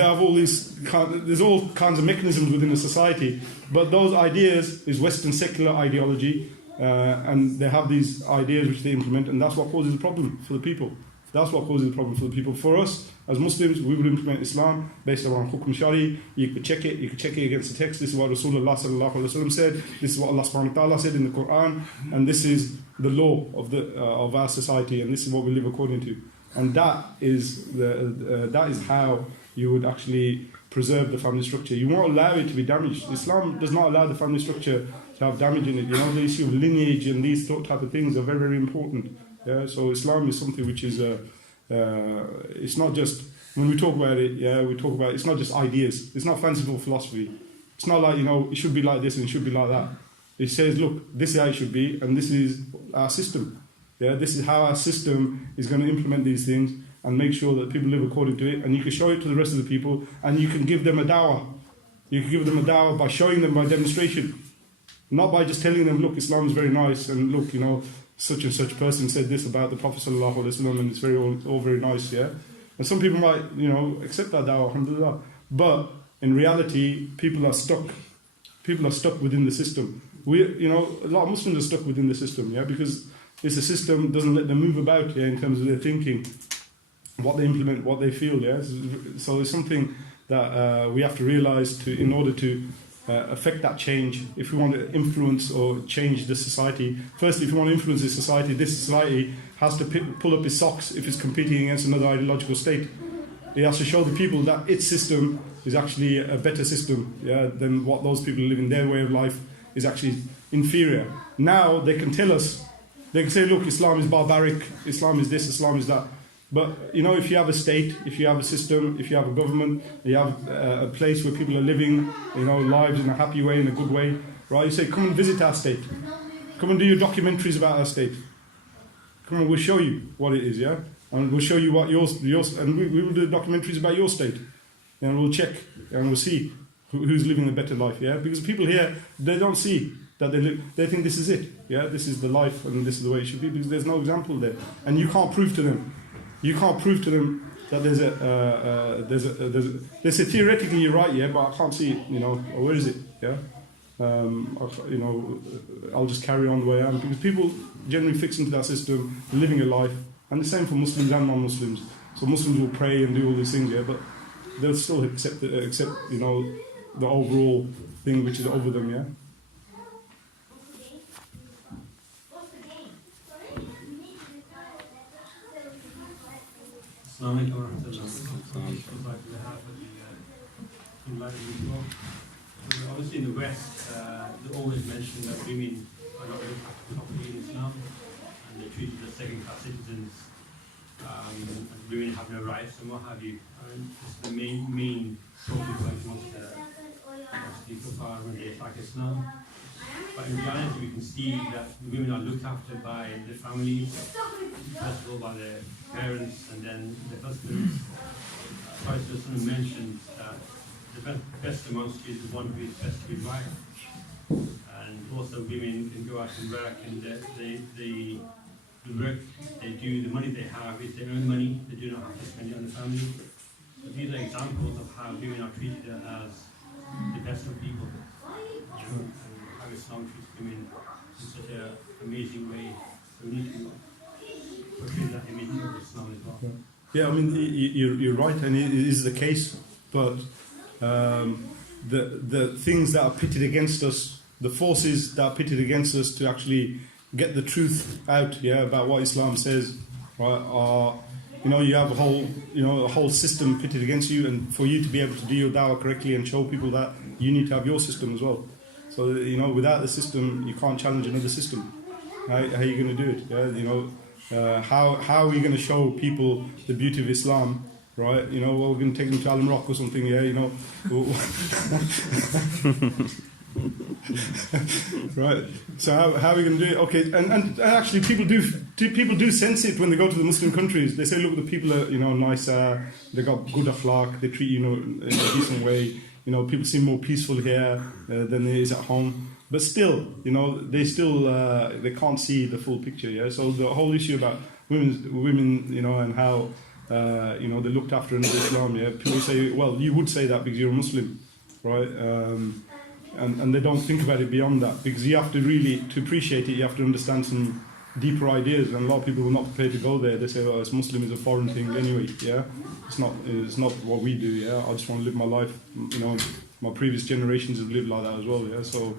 have all these, there's all kinds of mechanisms within the society, but those ideas is Western secular ideology, and they have these ideas which they implement, and that's what causes the problem for the people. That's what causes the problem for the people. For us, as Muslims, we would implement Islam based around Hukum Shari. You could check it against the text. This is what Rasulullah sallallahu alaihi wasallam said. This is what Allah subhanahu wa ta'ala said in the Quran. And this is the law of our society, and this is what we live according to. And that is how you would actually preserve the family structure. You won't allow it to be damaged. Islam does not allow the family structure to have damage in it. You know, the issue of lineage and these type of things are very, very important. Yeah, so Islam is something which is, it's not just, when we talk about it, yeah, we talk about, it's not just ideas. It's not fanciful philosophy. It's not like, you know, it should be like this and it should be like that. It says, look, this is how it should be, and this is our system. Yeah, this is how our system is going to implement these things and make sure that people live according to it, and you can show it to the rest of the people, and you can give them a dawah. You can give them a dawah by showing them by demonstration. Not by just telling them, look, Islam is very nice, and look, you know, such and such person said this about the Prophet sallallahu alaihi wasallam, and it's all very nice, yeah. And some people might, you know, accept that dawah, alhamdulillah. But in reality, people are stuck. People are stuck within the system. You know, a lot of Muslims are stuck within the system, yeah, because it's a system doesn't let them move about, yeah, in terms of their thinking, what they implement, what they feel, yeah. So it's something that we have to realise in order to affect that change. If we want to influence or change the society, firstly, if we want to influence this society has to pull up its socks if it's competing against another ideological state. It has to show the people that its system is actually a better system, yeah, than what those people live in. Their way of life is actually inferior. Now they can tell us, they can say, look, Islam is barbaric, Islam is this, Islam is that. But, you know, if you have a state, if you have a system, if you have a government, you have a place where people are living, you know, lives in a happy way, in a good way, right? You say, come and visit our state. Come and do your documentaries about our state. Come on, we'll show you what it is, yeah? And we'll show you what yours and we will do documentaries about your state. And we'll check and we'll see who's living a better life, yeah? Because people here, they don't see that they think this is it, yeah? This is the life and this is the way it should be, because there's no example there. And you can't prove to them. You can't prove to them that they say theoretically you're right, yeah, but I can't see it, you know, or where is it, yeah? You know, I'll just carry on the way I am, because people generally fix into that system, living a life, and the same for Muslims and non-Muslims. So Muslims will pray and do all these things, yeah, but they'll still accept you know, the overall thing which is over them, yeah. Assalamu alaikum. Obviously in the West, they always mention that women are not looked properly in Islam, and they're treated as second-class citizens, and women have no rights and what have you. And it's the main talking point amongst people so far when they attack Islam. But in reality, we can see that women are looked after by their families, first of all by their parents and then their husbands. Prophet mentioned that the best amongst you is the one who is best to be wife. And also women can go out and work, and the work they do, the money they have is their own money. They do not have to spend it on the family. So these are examples of how women are treated as the best of people. And how Islam treats women in such an amazing way. So we need to portray that image of Islam as well. Yeah, I mean, you're right, and it is the case, but the things that are pitted against us, the forces that are pitted against us to actually get the truth out, yeah, about what Islam says, right? You have a whole system pitted against you, and for you to be able to do your da'wah correctly and show people that, you need to have your system as well. So without the system, you can't challenge another system. How are you going to do it? Yeah, how are we going to show people the beauty of Islam? Right? Well, we're going to take them to Alum Rock or something. Yeah, right. So how are we going to do it? Okay, and actually people do sense it when they go to the Muslim countries. They say, look, the people are nice. They got good akhlaq. They treat you in a decent way. People seem more peaceful here than it is at home. But still, they can't see the full picture. Yeah. So the whole issue about women, and how they're looked after in Islam. Yeah. People say, well, you would say that because you're a Muslim, right? And they don't think about it beyond that, because you have to to appreciate it, you have to understand some deeper ideas, and a lot of people are not prepared to go there. They say, well, Muslim is a foreign thing anyway, yeah? It's not what we do, yeah? I just want to live my life, my previous generations have lived like that as well, yeah? So,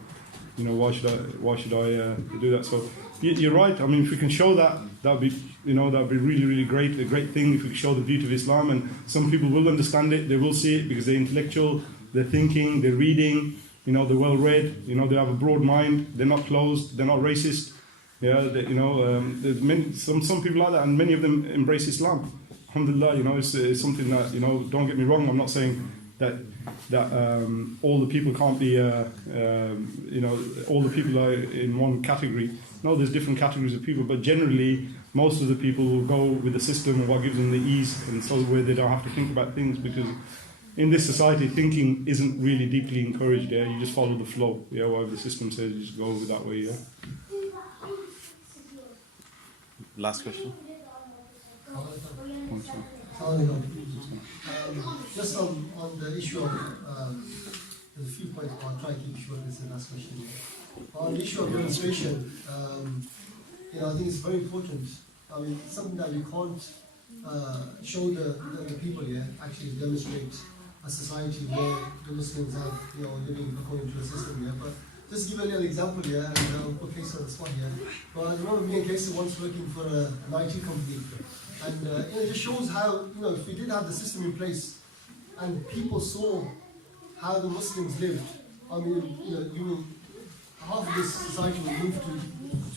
why should I do that? So, you're right, I mean, if we can show that, that'd be really, really great, a great thing if we could show the beauty of Islam, and some people will understand it, they will see it, because they're intellectual, they're thinking, they're reading, they're well read, they have a broad mind, they're not closed, they're not racist. Yeah, there's many, some people like that, and many of them embrace Islam. Alhamdulillah, it's something that, don't get me wrong, I'm not saying that all the people can't be, all the people are in one category. No, there's different categories of people, but generally, most of the people will go with the system of what gives them the ease, and so where they don't have to think about things, because in this society, thinking isn't really deeply encouraged. Yeah, you just follow the flow. Yeah, whatever the system says, you just go that way. Yeah. Last question. Just on the issue of there's a few points. I'll try to keep short. This is the last question. On the issue of demonstration, I think it's very important. I mean, something that we can't show the people here actually demonstrate a society where the Muslims have living according to the system here. But just give a little example here, and I'll put Kaysar on the spot here. But I remember me and Kaysar once working for an IT company, and it just shows how if we did have the system in place, and people saw how the Muslims lived, I mean, half of this society will move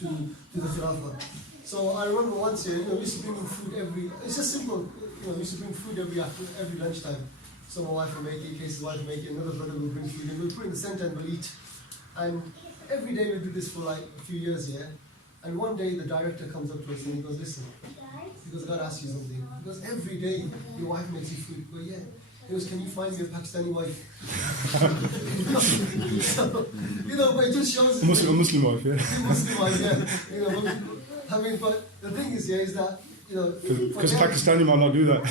to the Khilafah. So I remember once here, we used to bring in food it's just simple, we used to bring food every lunchtime. So my wife will make it, Kaysar's wife will make it, another brother will bring food, and we'll put it in the center and we'll eat. And every day we do this for like a few years, yeah? And one day the director comes up to us and he goes, listen, he goes, I gotta ask you something. He goes, every day your wife makes you food. But yeah. He goes, can you find me a Pakistani wife? So, but it just shows... A Muslim wife, yeah. Muslim wife, yeah. I mean, but the thing is, yeah, is that, because Pakistani might not do that.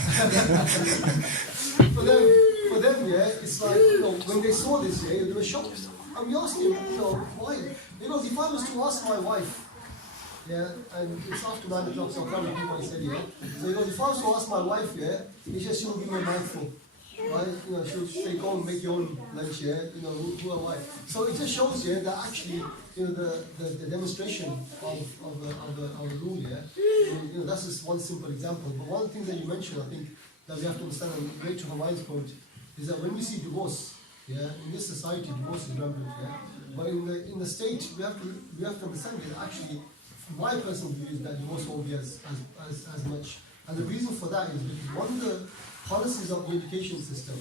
For them, yeah, it's like, when they saw this, yeah, they were shocked. And we asked him, why? He goes, if I was to ask my wife, yeah, and it's after 9 o'clock, so I can't repeat what he said here. So he goes, if I was to ask my wife, yeah, he says she'll give me a mouthful. Right? She'll say, go and make your own lunch, yeah, who am I? So it just shows, yeah, that actually, the demonstration of a rule, yeah, that's just one simple example. But one thing that you mentioned, I think, that we have to understand, and relate to Humayun's point, is that when we see divorce, yeah, in this society, divorce is rampant, yeah. But in the state, we have to understand that actually, my personal view is that divorce won't be as much. And the reason for that is because one of the policies of the education system,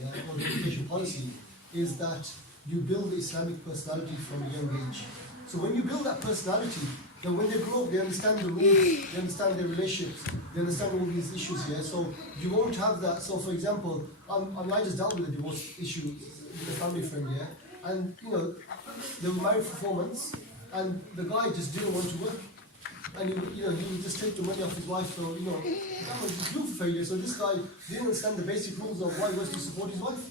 yeah, or the education policy, is that you build the Islamic personality from a young age. So when you build that personality, then when they grow up, they understand the rules, they understand their relationships, they understand all these issues here. So you won't have that. So for example, I just dealt with a divorce issue with a family friend here, and they were married for 4 months, and the guy just didn't want to work. And he would just take the money off his wife, so that was just proof failure. So this guy didn't understand the basic rules of why he was to support his wife.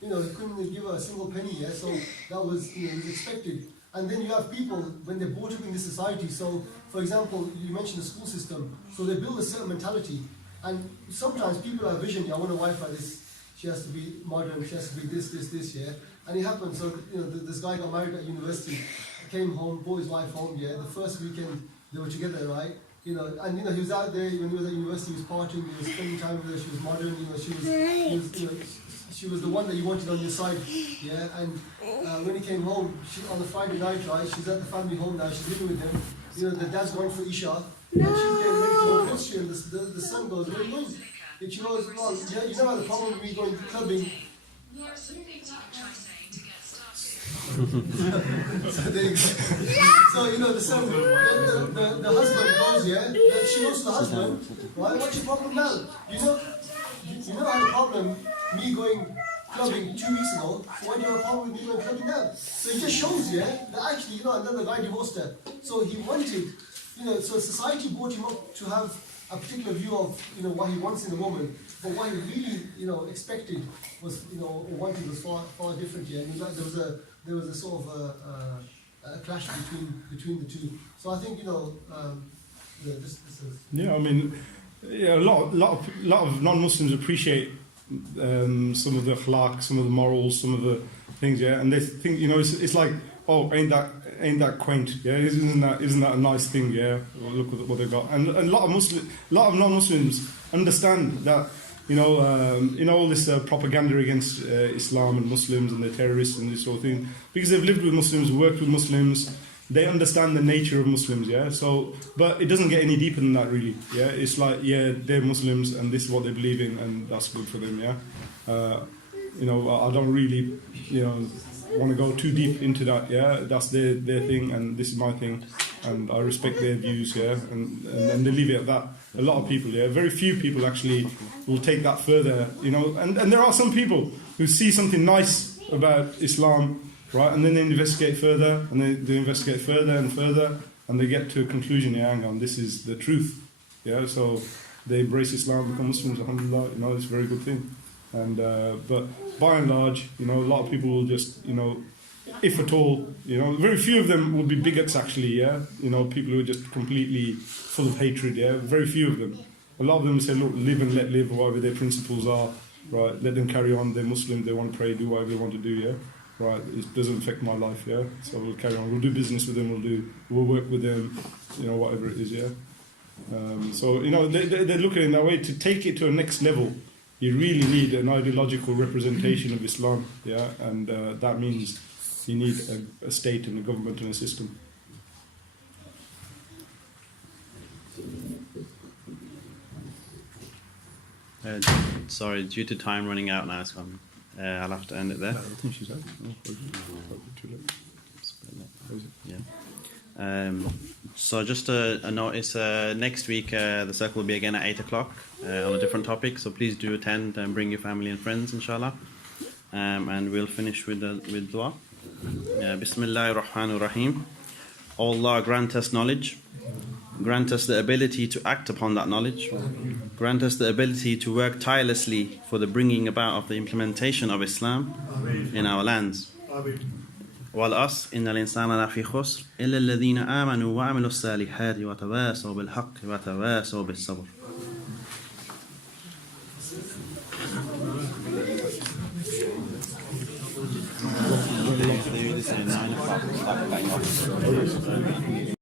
He couldn't give her a single penny, yeah, so that was was expected. And then you have people, when they're brought up in this society, so for example, you mentioned the school system, so they build a certain mentality, and sometimes people have a vision, I want a wife like this, she has to be modern, she has to be this, yeah, and it happens, so this guy got married at university, came home, brought his wife home. Yeah, the first weekend they were together, right? You know, and he was out there when he was at university. He was partying. He was spending time with her. She was modern. You know, she was the one that you wanted on your side. Yeah, and when he came home on the Friday night, right? She's at the family home now. She's living with him. You know, the dad's going for Isha, and she's getting ready to go to Christian. The son goes, "Where are you going?" And she goes, "Well, yeah, you never had a problem with me going clubbing." So you know the son, the husband goes, yeah. She goes to the husband, right? What's your problem now? You never had a problem me going clubbing 2 weeks ago. Why do you have a problem with me going clubbing now? So it just shows, yeah, that actually, and then the guy divorced her. So he wanted, so society brought him up to have a particular view of, what he wants in a woman. But what he really, expected was, or wanted was far different. Yeah, and there was a sort of a clash between the two. So I think this is. Yeah, I mean, a lot of non-Muslims appreciate some of the akhlaq, some of the morals, some of the things. Yeah, and they think it's like, oh, ain't that quaint? Yeah, isn't that a nice thing? Yeah, well, look at what they got. And a lot of non-Muslims understand that. All this propaganda against Islam and Muslims and the terrorists and this sort of thing, because they've lived with Muslims, worked with Muslims, they understand the nature of Muslims, yeah. So, but it doesn't get any deeper than that, really. Yeah, it's like, yeah, they're Muslims and this is what they believe in, and that's good for them, yeah. I don't really, want to go too deep into that, yeah. That's their thing, and this is my thing, and I respect their views, yeah, and they leave it at that. A lot of people, yeah, very few people actually will take that further, and there are some people who see something nice about Islam, right, and then they investigate further, and they investigate further and further, and they get to a conclusion, yeah, hang on, this is the truth, yeah, so they embrace Islam, become Muslims, alhamdulillah, it's a very good thing. And but by and large, a lot of people will just, if at all, very few of them will be bigots actually, yeah, people who are just completely full of hatred, yeah, very few of them. A lot of them say, look, live and let live, whatever their principles are, right, let them carry on, they're Muslim, they want to pray, do whatever they want to do, yeah, right, it doesn't affect my life, yeah, so we'll carry on, we'll do business with them, we'll work with them, whatever it is, yeah. So, they're looking in that way. To take it to a next level, you really need an ideological representation of Islam, yeah, and that means you need a state and a government and a system. Sorry, due to time running out now, so I'll have to end it there. I think she's out. Yeah. So just a notice, next week the circle will be again at 8 o'clock on a different topic, so please do attend and bring your family and friends, inshallah. And we'll finish with dua. Bismillahir Rahmanir Rahim. O Allah, grant us knowledge, grant us the ability to act upon that knowledge, grant us the ability to work tirelessly for the bringing about of the implementation of Islam in our lands. والعصر إن الإنسان لفي خسر إلا الذين آمنوا وعملوا الصالحات وتواصوا بالحق وتواصوا بالصبر.